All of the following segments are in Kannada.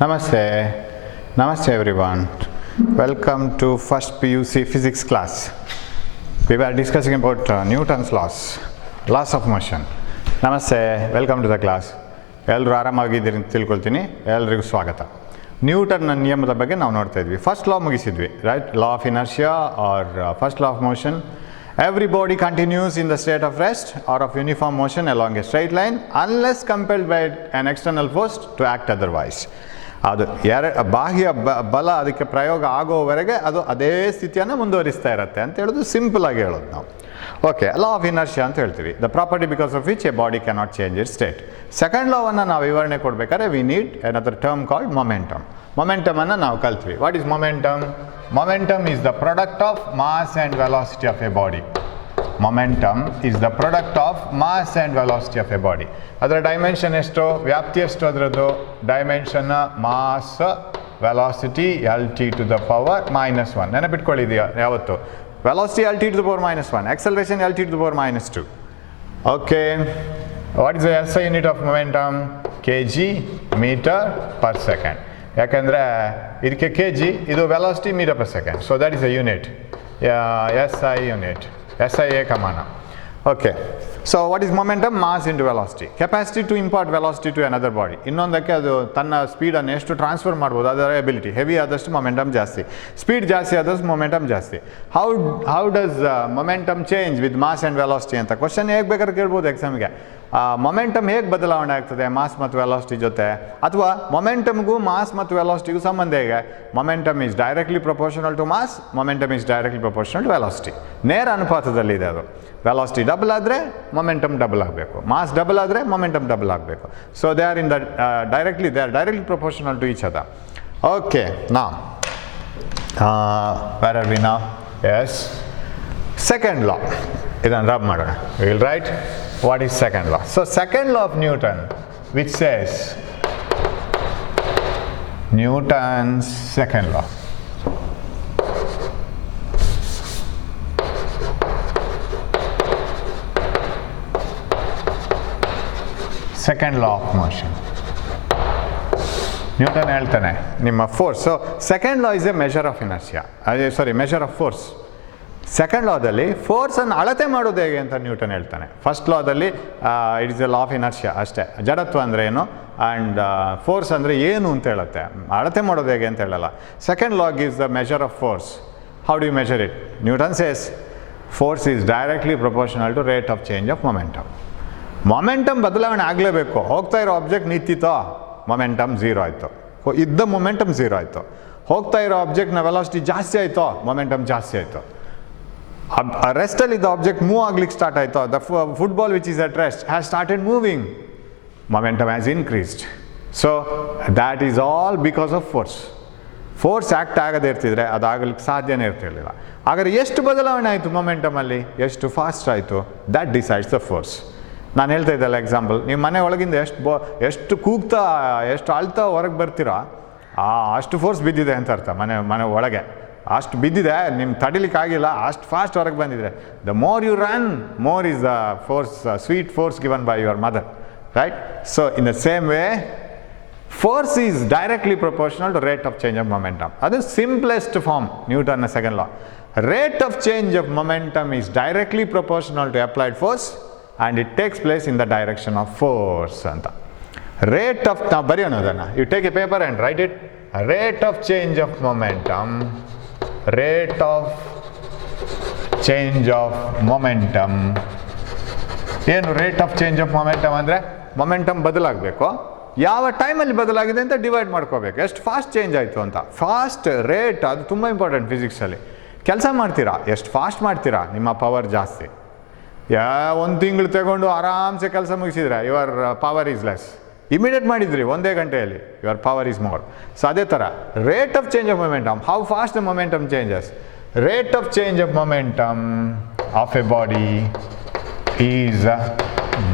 Namaste. Namaste everyone. Welcome to first PUC physics class. We were discussing about Newton's laws of motion. Namaste. Welcome to the class. ಎಲ್ಲರೂ ಆರಾಮಾಗಿದ್ದೀರಿ ಅಂತ ತಿಳ್ಕೊಳ್ತೀನಿ. ಎಲ್ಲರಿಗೂ ಸ್ವಾಗತ. ನ್ಯೂಟನ್ನ ನಿಯಮದ ಬಗ್ಗೆ ನಾವು ನೋಡ್ತಾ ಇದ್ವಿ. ಫಸ್ಟ್ ಲಾ ಮುಗಿಸಿದ್ವಿ, right? Law of inertia or first law of motion. Every body continues in the state of rest or of uniform motion along a straight line unless compelled by an external force to act otherwise. ಅದು ಬಾಹ್ಯ ಬಲ ಅದಕ್ಕೆ ಪ್ರಯೋಗ ಆಗೋವರೆಗೆ ಅದು ಅದೇ ಸ್ಥಿತಿಯನ್ನು ಮುಂದುವರಿಸ್ತಾ ಇರುತ್ತೆ ಅಂತ ಹೇಳೋದು ಸಿಂಪಲ್ ಆಗಿ ಹೇಳೋದು ನಾವು. ಓಕೆ, ಲಾ ಆಫ್ ಇನರ್ಷಿಯಾ ಅಂತ ಹೇಳ್ತೀವಿ. The property because of which a body cannot change it state. Second ಲಾವನ್ನು ನಾವು ವಿವರಣೆ ಕೊಡಬೇಕಾದ್ರೆ we need another term called momentum. ಮೊಮೆಂಟಮನ್ನು ನಾವು ಕಲ್ತ್ವಿ. What is momentum? Momentum is the product of mass and velocity of a body. Momentum is the product of mass and velocity of a body. ಅದರ ಡೈಮೆನ್ಷನ್ ಎಷ್ಟು, ವ್ಯಾಪ್ತಿ ಎಷ್ಟು ಅದರದ್ದು? Dimension mass velocity LT to the power -1. ನೆನಪಿಟ್ಕೊಳ್ಳಿದೆಯಾ ಯಾವತ್ತು? Velocity LT to the power -1, acceleration LT to the power -2. Okay, what is the SI unit of momentum? kg meter per second. ಯಾಕಂದರೆ ಇದಕ್ಕೆ ಕೆ ಜಿ, ಇದು velocity meter per second. So that is a unit, SI unit, SI ಏಕಮಾನ. Okay, so what is momentum? Mass into velocity. Capacity to impart velocity to another body. ಇನ್ನೊಂದಕ್ಕೆ ಅದು ತನ್ನ ಸ್ಪೀಡನ್ನು ಎಷ್ಟು ಟ್ರಾನ್ಸ್ಫರ್ ಮಾಡ್ಬೋದು, ಅದರ ಎಬಿಲಿಟಿ. ಹೆವಿ ಆದಷ್ಟು ಮೊಮೆಂಟಮ್ ಜಾಸ್ತಿ, ಸ್ಪೀಡ್ ಜಾಸ್ತಿ ಆದಷ್ಟು ಮೊಮೆಂಟಮ್ ಜಾಸ್ತಿ. How does momentum change with mass and velocity ಅಂತ ಕ್ವಶನ್ ಹೇಗೆ ಬೇಕಾದ್ರೆ ಕೇಳ್ಬೋದು ಎಕ್ಸಾಮ್ಗೆ. ಮೊಮೆಂಟಮ್ ಹೇಗೆ ಬದಲಾವಣೆ ಆಗ್ತದೆ ಮಾಸ್ ಮತ್ತು ವೆಲಾಸಿಟಿ ಜೊತೆ? ಅಥವಾ ಮೊಮೆಂಟಮ್ಗೂ ಮಾಸ್ ಮತ್ತು ವೆಲಾಸಿಟಿಗೂ ಸಂಬಂಧ ಹೇಗೆ? Momentum is directly proportional to mass, momentum is directly proportional to velocity. ನೇರ ಅನುಪಾತದಲ್ಲಿದೆ ಅದು. ವೆಲಾಸಿಟಿ ಡಬಲ್ ಆದರೆ ಮೊಮೆಂಟಮ್ ಡಬಲ್ ಆಗಬೇಕು, ಮಾಸ್ ಡಬಲ್ ಆದರೆ ಮೊಮೆಂಟಮ್ ಡಬಲ್ ಆಗಬೇಕು. So they are directly proportional to each other. Okay, ನಾವು where are we now? Yes, second law. ಇದನ್ನು ರಬ್ ಮಾಡೋಣ. Will write what is second law. So second law of Newton, which says, Newton's second law. Second law of motion. Newton ಹೇಳ್ತಾನೆ ನಿಮ್ಮ force. So second law is a measure of inertia, measure of force. Second ಲಾದಲ್ಲಿ ಫೋರ್ಸನ್ನು ಅಳತೆ ಮಾಡೋದು ಹೇಗೆ ಅಂತ ನ್ಯೂಟನ್ ಹೇಳ್ತಾನೆ. ಫಸ್ಟ್ ಲಾದಲ್ಲಿ it is a law of inertia ಅಷ್ಟೇ, ಜಡತ್ವ ಅಂದರೆ ಏನು ಆ್ಯಂಡ್ ಫೋರ್ಸ್ ಅಂದರೆ ಏನು ಅಂತ ಹೇಳುತ್ತೆ, ಅಳತೆ ಮಾಡೋದು ಹೇಗೆ ಅಂತ ಹೇಳಲ್ಲ. Second law gives the measure of force. How do you measure it? Newton says force is directly proportional to rate of change of momentum. Momentum ಬದಲಾವಣೆ ಆಗಲೇಬೇಕು. ಹೋಗ್ತಾ ಇರೋ ಆಬ್ಜೆಕ್ಟ್ ನಿಂತಿತ್ತೋ, ಮೊಮೆಂಟಮ್ ಝೀರೋ ಆಯಿತು, ಇದ್ದ ಮೊಮೆಂಟಮ್ ಝೀರೋ ಆಯಿತು. ಹೋಗ್ತಾ ಇರೋ ಆಬ್ಜೆಕ್ಟ್ನ ವೆಲಾಸಿಟಿ ಜಾಸ್ತಿ ಆಯಿತೋ, ಮೊಮೆಂಟಮ್ ಜಾಸ್ತಿ ಆಯಿತು. ರೆಸ್ಟಲ್ಲಿ ಇದ್ದ ಆಬ್ಜೆಕ್ಟ್ ಮೂವ್ ಆಗ್ಲಿಕ್ಕೆ ಸ್ಟಾರ್ಟ್ ಆಯಿತು. The football which is at rest has started moving, momentum has increased. So that is all because of force. Force act ಆಗದೇ ಇರ್ತಿದ್ರೆ ಅದಾಗಲಿಕ್ಕೆ ಸಾಧ್ಯನೇ ಇರ್ತಿರಲಿಲ್ಲ. ಹಾಗಾದ್ರೆ ಎಷ್ಟು ಬದಲಾವಣೆ ಆಯಿತು ಮೊಮೆಂಟಮಲ್ಲಿ, ಎಷ್ಟು ಫಾಸ್ಟ್ ಆಯಿತು, ದ್ಯಾಟ್ ಡಿಸೈಡ್ಸ್ ದ ಫೋರ್ಸ್. ನಾನು ಹೇಳ್ತಾ ಇದ್ದಲ್ಲ ಎಕ್ಸಾಂಪಲ್, ನೀವು ಮನೆ ಒಳಗಿಂದ ಎಷ್ಟು ಕೂಗ್ತಾ ಎಷ್ಟು ಅಳ್ತಾ ಹೊರಗೆ ಬರ್ತೀರೋ ಅಷ್ಟು ಫೋರ್ಸ್ ಬಿದ್ದಿದೆ ಅಂತ ಅರ್ಥ. ಮನೆ ಒಳಗೆ ಅಷ್ಟು ಬಿದ್ದಿದೆ, ನಿಮ್ಗೆ ತಡಿಲಿಕ್ಕಾಗಿಲ್ಲ, ಅಷ್ಟು ಫಾಸ್ಟ್ ಹೊರಗೆ ಬಂದಿದ್ರೆ. The more you run, more is the force, sweet force given by your mother, right? So in the same way force is directly proportional to rate of change of momentum. ಅದು ಸಿಂಪ್ಲೆಸ್ಟ್ ಫಾರ್ಮ್ ನ್ಯೂಟನ್ನ second law. Rate of change of momentum is directly proportional to applied force and it takes place in the direction of force ಅಂತ. ರೇಟ್ ಆಫ್, ನಾವು ಬರೆಯೋಣ ಅದನ್ನು. You take a paper and write it. Rate of change of momentum, rate of change of momentum. ಏನು rate of change of momentum ಅಂದರೆ ಮೊಮೆಂಟಮ್ ಬದಲಾಗಬೇಕು, ಯಾವ ಟೈಮಲ್ಲಿ ಬದಲಾಗಿದೆ ಅಂತ ಡಿವೈಡ್ ಮಾಡ್ಕೋಬೇಕು, ಎಷ್ಟು ಫಾಸ್ಟ್ ಚೇಂಜ್ ಆಯಿತು ಅಂತ. ಫಾಸ್ಟ್ ರೇಟ್ ಅದು ತುಂಬ ಇಂಪಾರ್ಟೆಂಟ್ ಫಿಸಿಕ್ಸಲ್ಲಿ. ಕೆಲಸ ಮಾಡ್ತೀರಾ, ಎಷ್ಟು ಫಾಸ್ಟ್ ಮಾಡ್ತೀರಾ ನಿಮ್ಮ ಪವರ್ ಜಾಸ್ತಿ. ಒಂದು ತಿಂಗಳು ತಗೊಂಡು ಆರಾಮ್ಸೆ ಕೆಲಸ ಮುಗಿಸಿದ್ರೆ your power is less. Immediate ಮಾಡಿದ್ರಿ ಒಂದೇ ಗಂಟೆಯಲ್ಲಿ, your power is more. So ಅದೇ ಥರ rate of change of momentum, how fast the momentum changes. Rate of change of momentum of a body is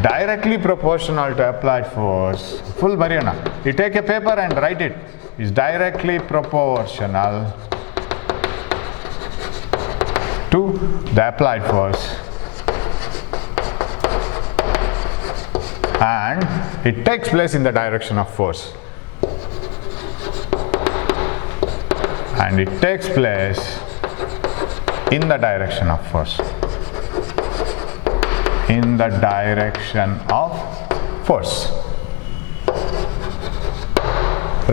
directly proportional to applied force. Full ಬರೆಯೋಣ. You take a paper and write it. Is directly proportional to the applied force and it takes place in the direction of force. and it takes place in the direction of force. In the direction of force.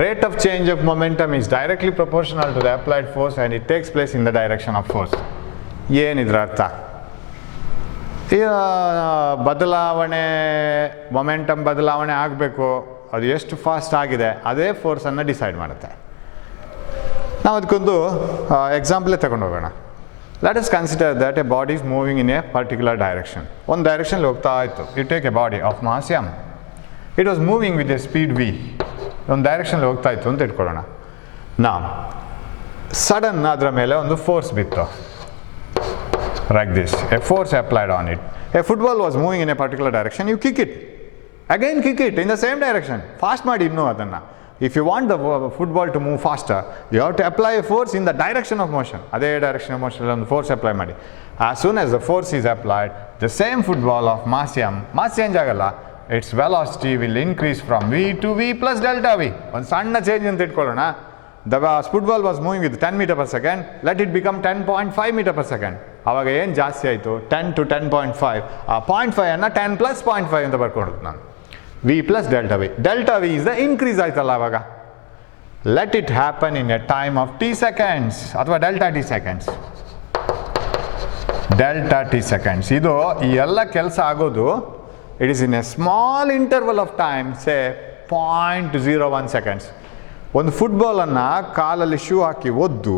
Rate of change of momentum is directly proportional to the applied force and it takes place in the direction of force. ಏನಿದ್ರ ಅರ್ಥ? ಈಗ ಬದಲಾವಣೆ ಮೊಮೆಂಟಮ್ ಬದಲಾವಣೆ ಆಗಬೇಕು, ಅದು ಎಷ್ಟು ಫಾಸ್ಟ್ ಆಗಿದೆ ಅದೇ ಫೋರ್ಸನ್ನು ಡಿಸೈಡ್ ಮಾಡುತ್ತೆ. ನಾವು ಅದಕ್ಕೊಂದು ಎಕ್ಸಾಂಪಲೇ ತಗೊಂಡು ಹೋಗೋಣ. Let us consider that a body is moving in a particular direction. ಒಂದು ಡೈರೆಕ್ಷನ್ಲಿ ಹೋಗ್ತಾ ಇತ್ತು. You take a body of mass m. It was moving with a speed v. ಒಂದು ಡೈರೆಕ್ಷನ್ಲಿ ಹೋಗ್ತಾ ಇತ್ತು ಅಂತ ಇಟ್ಕೊಳ್ಳೋಣ. ನಾವು ಸಡನ್ ಅದರ ಮೇಲೆ ಒಂದು ಫೋರ್ಸ್ ಬಿತ್ತು. Like this, a force applied on it. A football was moving in a particular direction, you kick it. Again kick it in the same direction. Fast ಮಾಡಿ ಇನ್ನೂ ಅದನ್ನು. If you want the football to move faster, you have to apply a force in the direction of motion. ಅದೇ direction of motion ಒಂದು force apply ಮಾಡಿ. As soon as the force is applied, the same football of mass m, mass change ಆಗಲ್ಲ, its velocity will increase from v to v plus delta v. ಒಂದು ಸಣ್ಣ ಚೇಂಜ್ ಅಂತ ಇಟ್ಕೊಳ್ಳೋಣ. The football was moving with 10 meter per second, let it become 10.5 meter per second. ಆವಾಗ ಏನು ಜಾಸ್ತಿ ಆಯಿತು? 10 to 10.5. ಆ 0.5 ಅನ್ನು 10 plus 0.5 ಅಂತ ಬರ್ಕೊಡೋದು ನಾನು. v plus delta v. Delta v is the increase ಆಯ್ತಲ್ಲ ಆವಾಗ. Let it happen in a time of t seconds ಅಥವಾ delta t seconds. Delta t seconds. ಇದು ಈ ಎಲ್ಲ ಕೆಲಸ ಆಗೋದು it is in a small interval of time, say 0.01 seconds. ಒಂದು ಫುಟ್ಬಾಲನ್ನು ಕಾಲಲ್ಲಿ ಶೂ ಹಾಕಿ ಒದ್ದು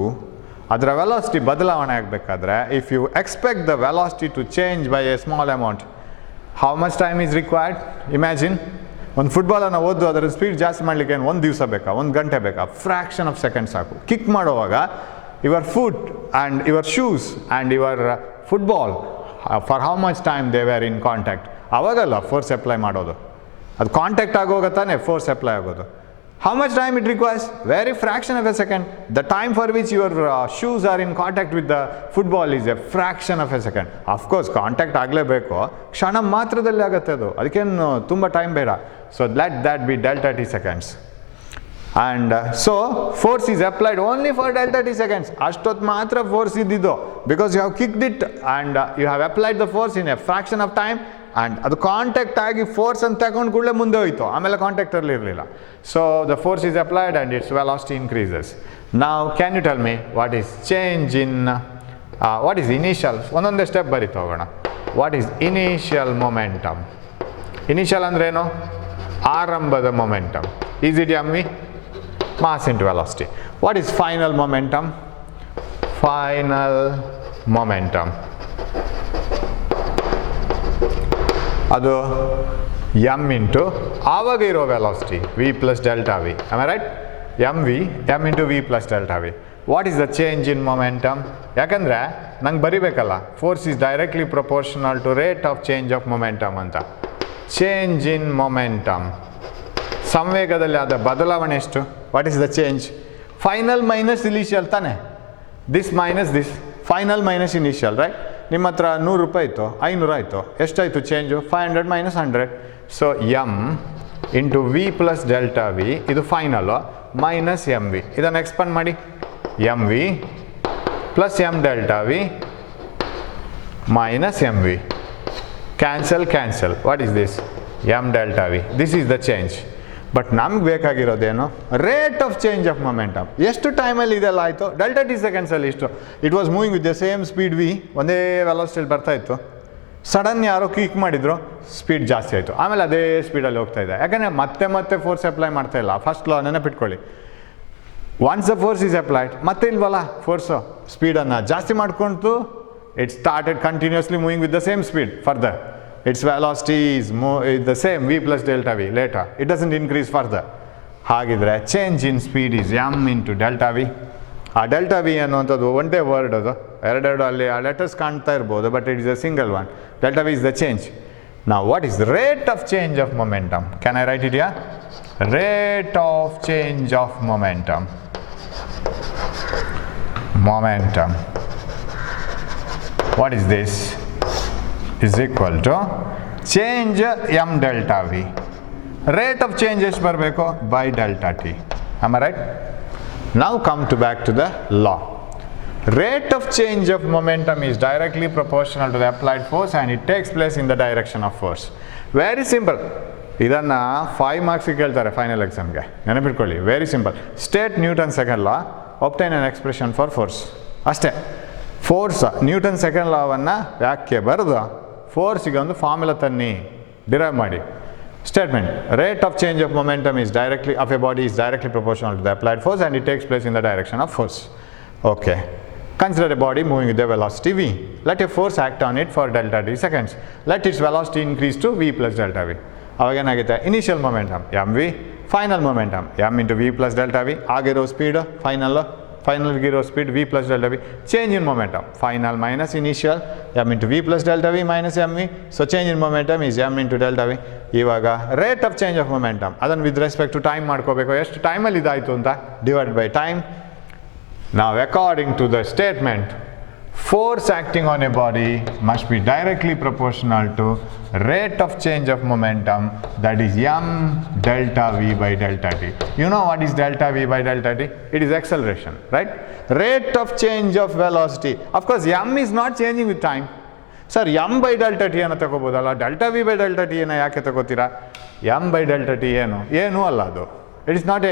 ಅದರ ವೆಲಾಸಿಟಿ ಬದಲಾವಣೆ ಆಗಬೇಕಾದ್ರೆ if you expect the velocity to change by a small amount, how much time is required? Imagine, ಒಂದು ಫುಟ್ಬಾಲನ್ನು ಓದ್ದು ಅದರ ಸ್ಪೀಡ್ ಜಾಸ್ತಿ ಮಾಡಲಿಕ್ಕೆ ಏನು ಒಂದು ದಿವಸ ಬೇಕಾ, ಒಂದು ಗಂಟೆ ಬೇಕಾ? ಫ್ರ್ಯಾಕ್ಷನ್ ಆಫ್ ಸೆಕೆಂಡ್ ಸಾಕು. ಕಿಕ್ ಮಾಡುವಾಗ your foot and your shoes and your football for how much time they were in contact, ಅವಾಗಲ್ಲ ಫೋರ್ಸ್ ಅಪ್ಲೈ ಮಾಡೋದು. ಅದು ಕಾಂಟ್ಯಾಕ್ಟ್ ಆಗೋವಾಗ ತಾನೇ ಫೋರ್ಸ್ ಅಪ್ಲೈ ಆಗೋದು. How much time it requires? Very fraction of a second. The time for which your shoes are in contact with the football is a fraction of a second. Of course, contact ಆಗಲೇಬೇಕು, ಕ್ಷಣ ಮಾತ್ರದಲ್ಲಿ ಆಗುತ್ತೆ ಅದು, ಅದಕ್ಕೇನು ತುಂಬ ಟೈಮ್ ಬೇಡ. So let that be delta t seconds. And so force is applied only for delta t seconds. ಅಷ್ಟೊತ್ತು ಮಾತ್ರ ಫೋರ್ಸ್ ಇದ್ದಿದ್ದು, because you have kicked it and you have applied the force in a fraction of time. And ಅದು ಕಾಂಟ್ಯಾಕ್ಟ್ ಆಗಿ ಫೋರ್ಸ್ ಅಂತ ತಗೊಂಡು ಕೂಡಲೇ ಮುಂದೆ ಹೋಯಿತು, ಆಮೇಲೆ ಕಾಂಟ್ಯಾಕ್ಟಲ್ಲಿ ಇರಲಿಲ್ಲ. So the force is applied and its velocity increases. ನಾವು can you tell me what is change in what is initial? ಒಂದೊಂದೇ ಸ್ಟೆಪ್ ಬರೀತಾ ಹೋಗೋಣ. What is initial momentum? Initial ಅಂದ್ರೇನು? ಆರಂಭದ momentum. Is it M V? Mass into velocity. What is final momentum? Final momentum ಅದು ಎಮ್ ಇಂಟು ಆವಾಗ ಇರೋ velocity V plus delta V. Am I right? M V, M into V plus delta V. What is the change in momentum? ಯಾಕಂದರೆ ನಂಗೆ ಬರಿಬೇಕಲ್ಲ, force is directly proportional to rate of change of momentum ಅಂತ. ಚೇಂಜ್ ಇನ್ ಮೊಮೆಂಟಮ್, ಸಂವೇಗದಲ್ಲಿ ಆದ ಬದಲಾವಣೆ ಎಷ್ಟು? What is the change? Final minus initial ತಾನೆ. This minus this, final minus initial, right? ನಿಮ್ಮ ಹತ್ರ 100 ರೂಪಾಯಿ ಇತ್ತು, 500 ಆಯಿತು, ಎಷ್ಟಾಯಿತು change? 500 minus 100. So m into V plus delta V, ಇದು ಫೈನಲು, ಮೈನಸ್ ಎಮ್ ವಿ. ಇದನ್ನು ಎಕ್ಸ್ಪಾಂಡ್ ಮಾಡಿ, M V plus M delta V minus M V. Cancel cancel. What is this? M delta V. This is the change. But ನಮ್ಗೆ ಬೇಕಾಗಿರೋದೇನು? Rate of change of momentum. ಎಷ್ಟು ಟೈಮಲ್ಲಿ ಇದೆಲ್ಲ ಆಯಿತು? ಡೆಲ್ಟಾ ಟಿ ಸೆಕೆಂಡ್ಸಲ್ಲಿ ಇಷ್ಟು. It was moving with the same speed V, ಒಂದೇ ವೆಲಾಸಿಟಿಯಲ್ಲಿ ಬರ್ತಾಯಿತ್ತು. ಸಡನ್ ಯಾರೋ ಕ್ಲಿಕ್ ಮಾಡಿದ್ರು, ಸ್ಪೀಡ್ ಜಾಸ್ತಿ ಆಯಿತು, ಆಮೇಲೆ ಅದೇ ಸ್ಪೀಡಲ್ಲಿ ಹೋಗ್ತಾ ಇದೆ. ಯಾಕಂದರೆ ಮತ್ತೆ ಮತ್ತೆ ಫೋರ್ಸ್ ಅಪ್ಲೈ ಮಾಡ್ತಾ ಇಲ್ಲ. ಫಸ್ಟ್ ಲಾ ನೆನಪಿಟ್ಕೊಳ್ಳಿ, once the force is applied, ಮತ್ತೆ ಇಲ್ವಲ್ಲ ಫೋರ್ಸು, ಸ್ಪೀಡನ್ನು ಜಾಸ್ತಿ ಮಾಡ್ಕೊಂಡು it started continuously moving with the same speed further. Its velocity is the same, v plus delta v later. It doesn't increase further. ಹಾಗಿದ್ರೆ change in speed is m into delta v. ಆ ಡೆಲ್ಟಾ ವಿ ಅನ್ನುವಂಥದ್ದು ಒಂದೇ ವರ್ಡ್, ಅದು ಎರಡೆರಡು ಅಲ್ಲಿ ಆ ಲೆಟರ್ಸ್ ಕಾಣ್ತಾ ಇರ್ಬೋದು, but it is a single one. Delta v is the change. Now what is the rate of change of momentum? Can I write it here? Rate of change of momentum. Momentum. What is this? Is equal to change m delta v. Rate of change ಎಷ್ಟು ಬರಬೇಕು? By delta t. Am I right? Now come back to the law. Rate of change of momentum is directly proportional to the applied force and it takes place in the direction of force. Very simple. ಇದನ್ನು 5 ಮಾರ್ಕ್ಸಿಗೆ ಕೇಳ್ತಾರೆ ಫೈನಲ್ ಎಕ್ಸಾಮ್ಗೆ, ನೆನಪಿಟ್ಕೊಳ್ಳಿ. Very simple. State Newton second law, obtain an expression for force. ಅಷ್ಟೇ. ಫೋರ್ಸ್ ನ್ಯೂಟನ್ ಸೆಕೆಂಡ್ ಲಾವನ್ನು ವ್ಯಾಖ್ಯೆ ಬರೆದು ಫೋರ್ಸಿಗೆ ಒಂದು ಫಾರ್ಮುಲಾ ತನ್ನಿ, ಡಿರೈವ್ ಮಾಡಿ. Statement: rate of change of momentum is directly of a body is directly proportional to the applied force and it takes place in the direction of force. Okay. Consider a body moving with a velocity v. Let a force act on it for delta t seconds. Let its velocity increase to v plus delta v. ಅವಾಗ ಏನಾಗುತ್ತೆ? Initial momentum mv, final momentum m into v plus delta v. ಆಗಿರೋ ಸ್ಪೀಡ್ ಫೈನಲ್ ಇರೋ speed v plus delta v. Change in momentum final minus initial m into v plus delta v minus mv. So change in momentum is m into delta v. ಇವಾಗ rate of change of momentum ಅದನ್ನು ವಿತ್ ರೆಸ್ಪೆಕ್ಟ್ ಟು ಟೈಮ್ ಮಾಡ್ಕೋಬೇಕು. ಎಷ್ಟು ಟೈಮಲ್ಲಿ ಇದಾಯಿತು ಅಂತ divide by time. Now according to the statement, force acting on a body must be directly proportional to rate of change of momentum, that is m delta v by delta t. You know what is delta v by delta t? It is acceleration, right? Rate of change of velocity. Of course m is not changing with time. Sir, m by delta t ಅನ್ನು ತಗೋಬೋದಲ್ಲ, delta v by delta t ಅನ್ನು ಯಾಕೆ ತಗೋತೀರಾ? m by delta t ಏನು ಅಲ್ಲ ಅದು. It is not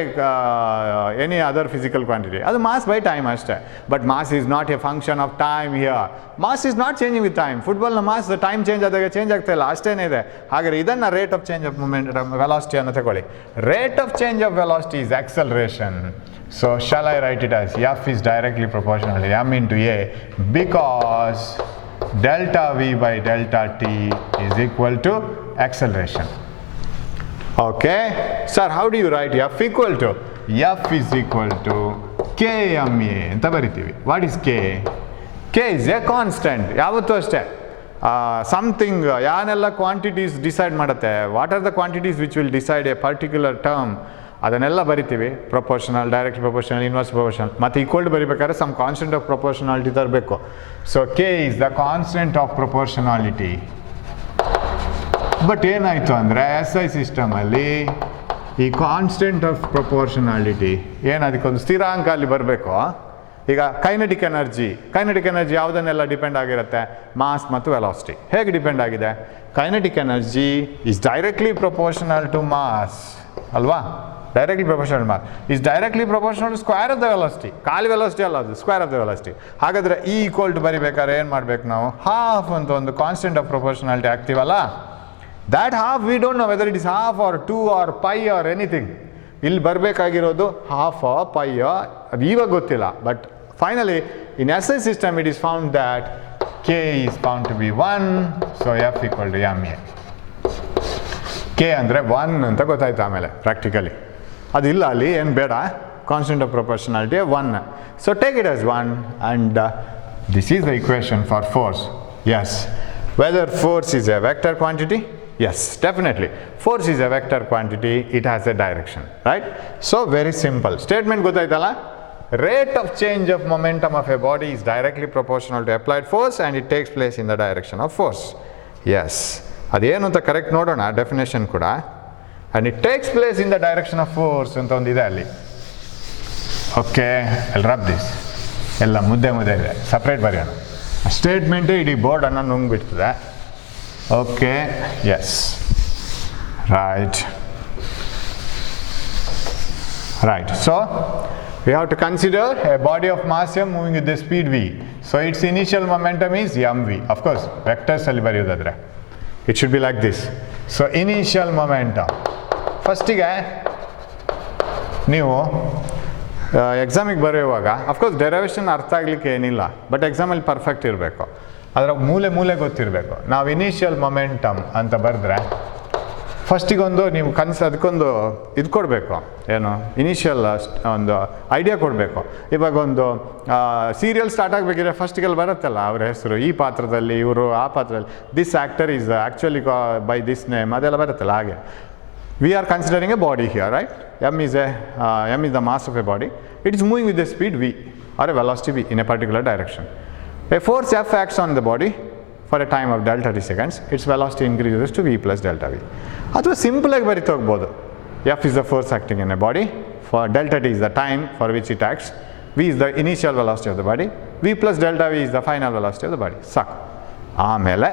any other physical quantity. ಅದು mass by time ಅಷ್ಟೇ. But mass is not a function of time here. Mass is not changing with time. ಫುಟ್ಬಾಲ್ನ ಮಾಸ್ ಟೈಮ್ ಚೇಂಜ್ ಆದಾಗ ಚೇಂಜ್ ಆಗ್ತಾ ಇಲ್ಲ, ಅಷ್ಟೇನೇ ಇದೆ. ಹಾಗಾದ್ರೆ ಇದನ್ನು rate of change of momentum velocity ಅನ್ನು ತಗೊಳ್ಳಿ. Rate of change of velocity is acceleration. So shall I write it as f is directly proportional to m into a because delta v by delta t is equal to acceleration. Okay, sir, how do you write f equal to? F is equal to kma ಅಂತ ಬರಿತೀವಿ. What is k? K is a constant. ಯಾವತ್ತೂ ಅಷ್ಟೇ. Something ಯಾನೆಲ್ಲ ಕ್ವಾಂಟಿಟೀಸ್ ಡಿಸೈಡ್ ಮಾಡುತ್ತೆ, what are the quantities which will decide a particular term, ಅದನ್ನೆಲ್ಲ ಬರಿತೀವಿ. Proportional, direct proportional, inverse proportional. ಮತ್ತು ಈಕ್ವಲ್ ಬರಿಬೇಕಾದ್ರೆ ಸಮ್ ಕಾನ್ಸ್ಟೆಂಟ್ ಆಫ್ ಪ್ರೊಪೋರ್ಷನಾಲಿಟಿ ತರಬೇಕು. So K is the constant of proportionality. But ಏನಾಯಿತು ಅಂದರೆ ಎಸ್ ಐ ಸಿಸ್ಟಮಲ್ಲಿ ಈ ಕಾನ್ಸ್ಟೆಂಟ್ ಆಫ್ ಪ್ರೊಪೋರ್ಷನಾಲಿಟಿ ಅದಕ್ಕೊಂದು ಸ್ಥಿರಾಂಕ ಅಲ್ಲಿ ಬರಬೇಕು. ಈಗ ಕೈನೆಟಿಕ್ ಎನರ್ಜಿ ಯಾವುದನ್ನೆಲ್ಲ ಡಿಪೆಂಡ್ ಆಗಿರುತ್ತೆ? ಮಾಸ್ ಮತ್ತು ವೆಲಾಸಿಟಿ. ಹೇಗೆ ಡಿಪೆಂಡ್ ಆಗಿದೆ? Kinetic energy is directly proportional to mass ಅಲ್ವಾ? Directly proportional mass is directly proportional to square of the velocity. ಖಾಲಿ ವೆಲಾಸಿಟಿ ಅಲ್ಲ, ಅದು ಸ್ಕ್ವೇರ್ ಆಫ್ ದ ವೆಲಾಸಿಟಿ. ಹಾಗಾದರೆ ಈ ಈಕ್ವಲ್ ಟು ಬರಿಬೇಕಾದ್ರೆ ಏನು ಮಾಡಬೇಕು ನಾವು? ಹಾಫ್ ಅಂತ ಒಂದು ಕಾನ್ಸ್ಟೆಂಟ್ ಆಫ್ ಪ್ರೊಪೋರ್ಷನಾಲಿಟಿ ಆಗ್ತೀವಲ್ಲ, that half we don't know whether it is half or 2 or pi or anything. ಇಲ್ಲಿ ಬರಬೇಕಾಗಿರೋದು half or pi ಅದು ಇವಾಗ ಗೊತ್ತಿಲ್ಲ. But finally in SI system it is found that k is found to be 1, so f equal to ma. k ಅಂದರೆ 1 ಅಂತ ಗೊತ್ತಾಯ್ತು ಆಮೇಲೆ ಪ್ರಾಕ್ಟಿಕಲಿ. ಅದು ಇಲ್ಲ ಅಲ್ಲಿ, ಏನು ಬೇಡ, constant of proportionality 1. So take it as 1 and this is the equation for force. Yes, whether force is a vector quantity? Yes, definitely. Force is a vector quantity, it has a direction, right? So very simple. Statement ಗೊತ್ತಾಯ್ತಲ್ಲ? Rate of change of momentum of a body is directly proportional to applied force and it takes place in the direction of force. Yes. ಅದೇನು ಅಂತ ಕರೆಕ್ಟ್ ನೋಡೋಣ ಡೆಫಿನೇಷನ್ ಕೂಡ. and it takes place in the direction of force ಅಂತ ಒಂದಿದೆ ಅಲ್ಲಿ. Okay, I'll rub this. ಎಲ್ಲ ಮುದ್ದೆ ಇದೆ, ಸಪ್ರೇಟ್ ಬರೆಯೋಣ. ಸ್ಟೇಟ್ಮೆಂಟೇ ಇಡೀ ಬೋರ್ಡನ್ನು ನುಂಗ್ಬಿಡ್ತದೆ. Okay, yes, right. So we have to consider a body of mass m moving with the speed v. So its initial momentum is mv. Of course, vectors ಅಲ್ಲಿ ಬರೆಯೋದಾದ್ರೆ it should be like this. So initial momentum. ಫಸ್ಟಿಗೆ ನೀವು ಎಕ್ಸಾಮಿಗೆ ಬರೆಯುವಾಗ ಅಫ್ಕೋರ್ಸ್ ಡೆರೈವೇಷನ್ ಅರ್ಥ ಆಗಲಿಕ್ಕೆ ಏನಿಲ್ಲ, ಬಟ್ ಎಕ್ಸಾಮಲ್ಲಿ ಪರ್ಫೆಕ್ಟ್ ಇರಬೇಕು. ಅದರ ಮೂಲೆ ಗೊತ್ತಿರಬೇಕು. ನಾವು ಇನಿಷಿಯಲ್ ಮೊಮೆಂಟಮ್ ಅಂತ ಬರೆದ್ರೆ ಫಸ್ಟಿಗೊಂದು ನೀವು ಅದಕ್ಕೊಂದು ಇದು ಕೊಡಬೇಕು, ಏನು ಇನಿಷಿಯಲ್ ಒಂದು ಐಡಿಯಾ ಕೊಡಬೇಕು. ಇವಾಗ ಒಂದು ಸೀರಿಯಲ್ ಸ್ಟಾರ್ಟ್ ಆಗಬೇಕಿದ್ರೆ ಫಸ್ಟಿಗೆಲ್ಲಿ ಬರುತ್ತಲ್ಲ ಅವ್ರ ಹೆಸರು, ಈ ಪಾತ್ರದಲ್ಲಿ ಇವರು, ಆ ಪಾತ್ರದಲ್ಲಿ this actor is actually by this name, ಅದೆಲ್ಲ ಬರುತ್ತಲ್ಲ. ಹಾಗೆ we are considering a body here, right? m is the mass of a body. It is moving with the speed v or a velocity v in a particular direction. A force F acts on the body for a time of delta t seconds. Its velocity increases to v plus delta v. ಅಥವಾ ಸಿಂಪಲ್ ಆಗಿ ಬರಿತಾ ಹೋಗ್ಬೋದು. F is the force acting in a body for delta t is the time for which it acts, v is the initial velocity of the body, v plus delta v is the final velocity of the body. ಸಾಕು. ಆಮೇಲೆ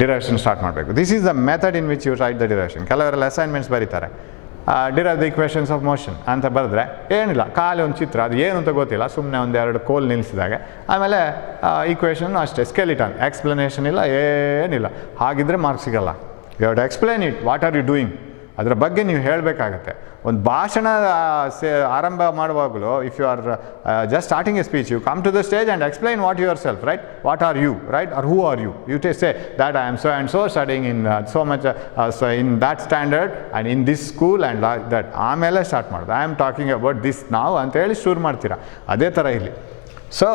ಡಿರೈವೇಷನ್ ಸ್ಟಾರ್ಟ್ ಮಾಡಬೇಕು. This is the method in which you write the derivation. ಕೆಲವರೆಲ್ಲ ಅಸೈನ್ಮೆಂಟ್ಸ್ ಬರೀತಾರೆ, derive the equations of motion ಅಂತ ಬರೆದ್ರೆ ಏನಿಲ್ಲ, ಖಾಲಿ ಒಂದು ಚಿತ್ರ, ಅದು ಏನು ಅಂತ ಗೊತ್ತಿಲ್ಲ, ಸುಮ್ಮನೆ ಒಂದೆರಡು ಕೋಲ್ ನಿಲ್ಲಿಸಿದಾಗ ಆಮೇಲೆ ಈಕ್ವೇಷನ್ ಅಷ್ಟೇ, ಸ್ಕೆಲಿಟನ್, ಎಕ್ಸ್ಪ್ಲನೇಷನ್ ಇಲ್ಲ, ಏನಿಲ್ಲ. ಹಾಗಿದ್ರೆ ಮಾರ್ಕ್ಸ್ ಸಿಗಲ್ಲ. You have to explain it, what are you doing, ಅದರ ಬಗ್ಗೆ ನೀವು ಹೇಳಬೇಕಾಗತ್ತೆ. ಒಂದು ಭಾಷಣ ಆರಂಭ ಮಾಡುವಾಗಲೂ if you are just starting a speech, you come to the stage and explain what yourself, right? What are you, right? Are who are you? You say that I am so and so studying in so much so in that standard and in this school and like that. ಆಮೇಲೆ ಸ್ಟಾರ್ಟ್ ಮಾಡೋದು. I am talking about this ನಾವು ಅಂತ ಹೇಳಿ ಶುರು ಮಾಡ್ತೀರಾ. ಅದೇ ಥರ ಇಲ್ಲಿ. So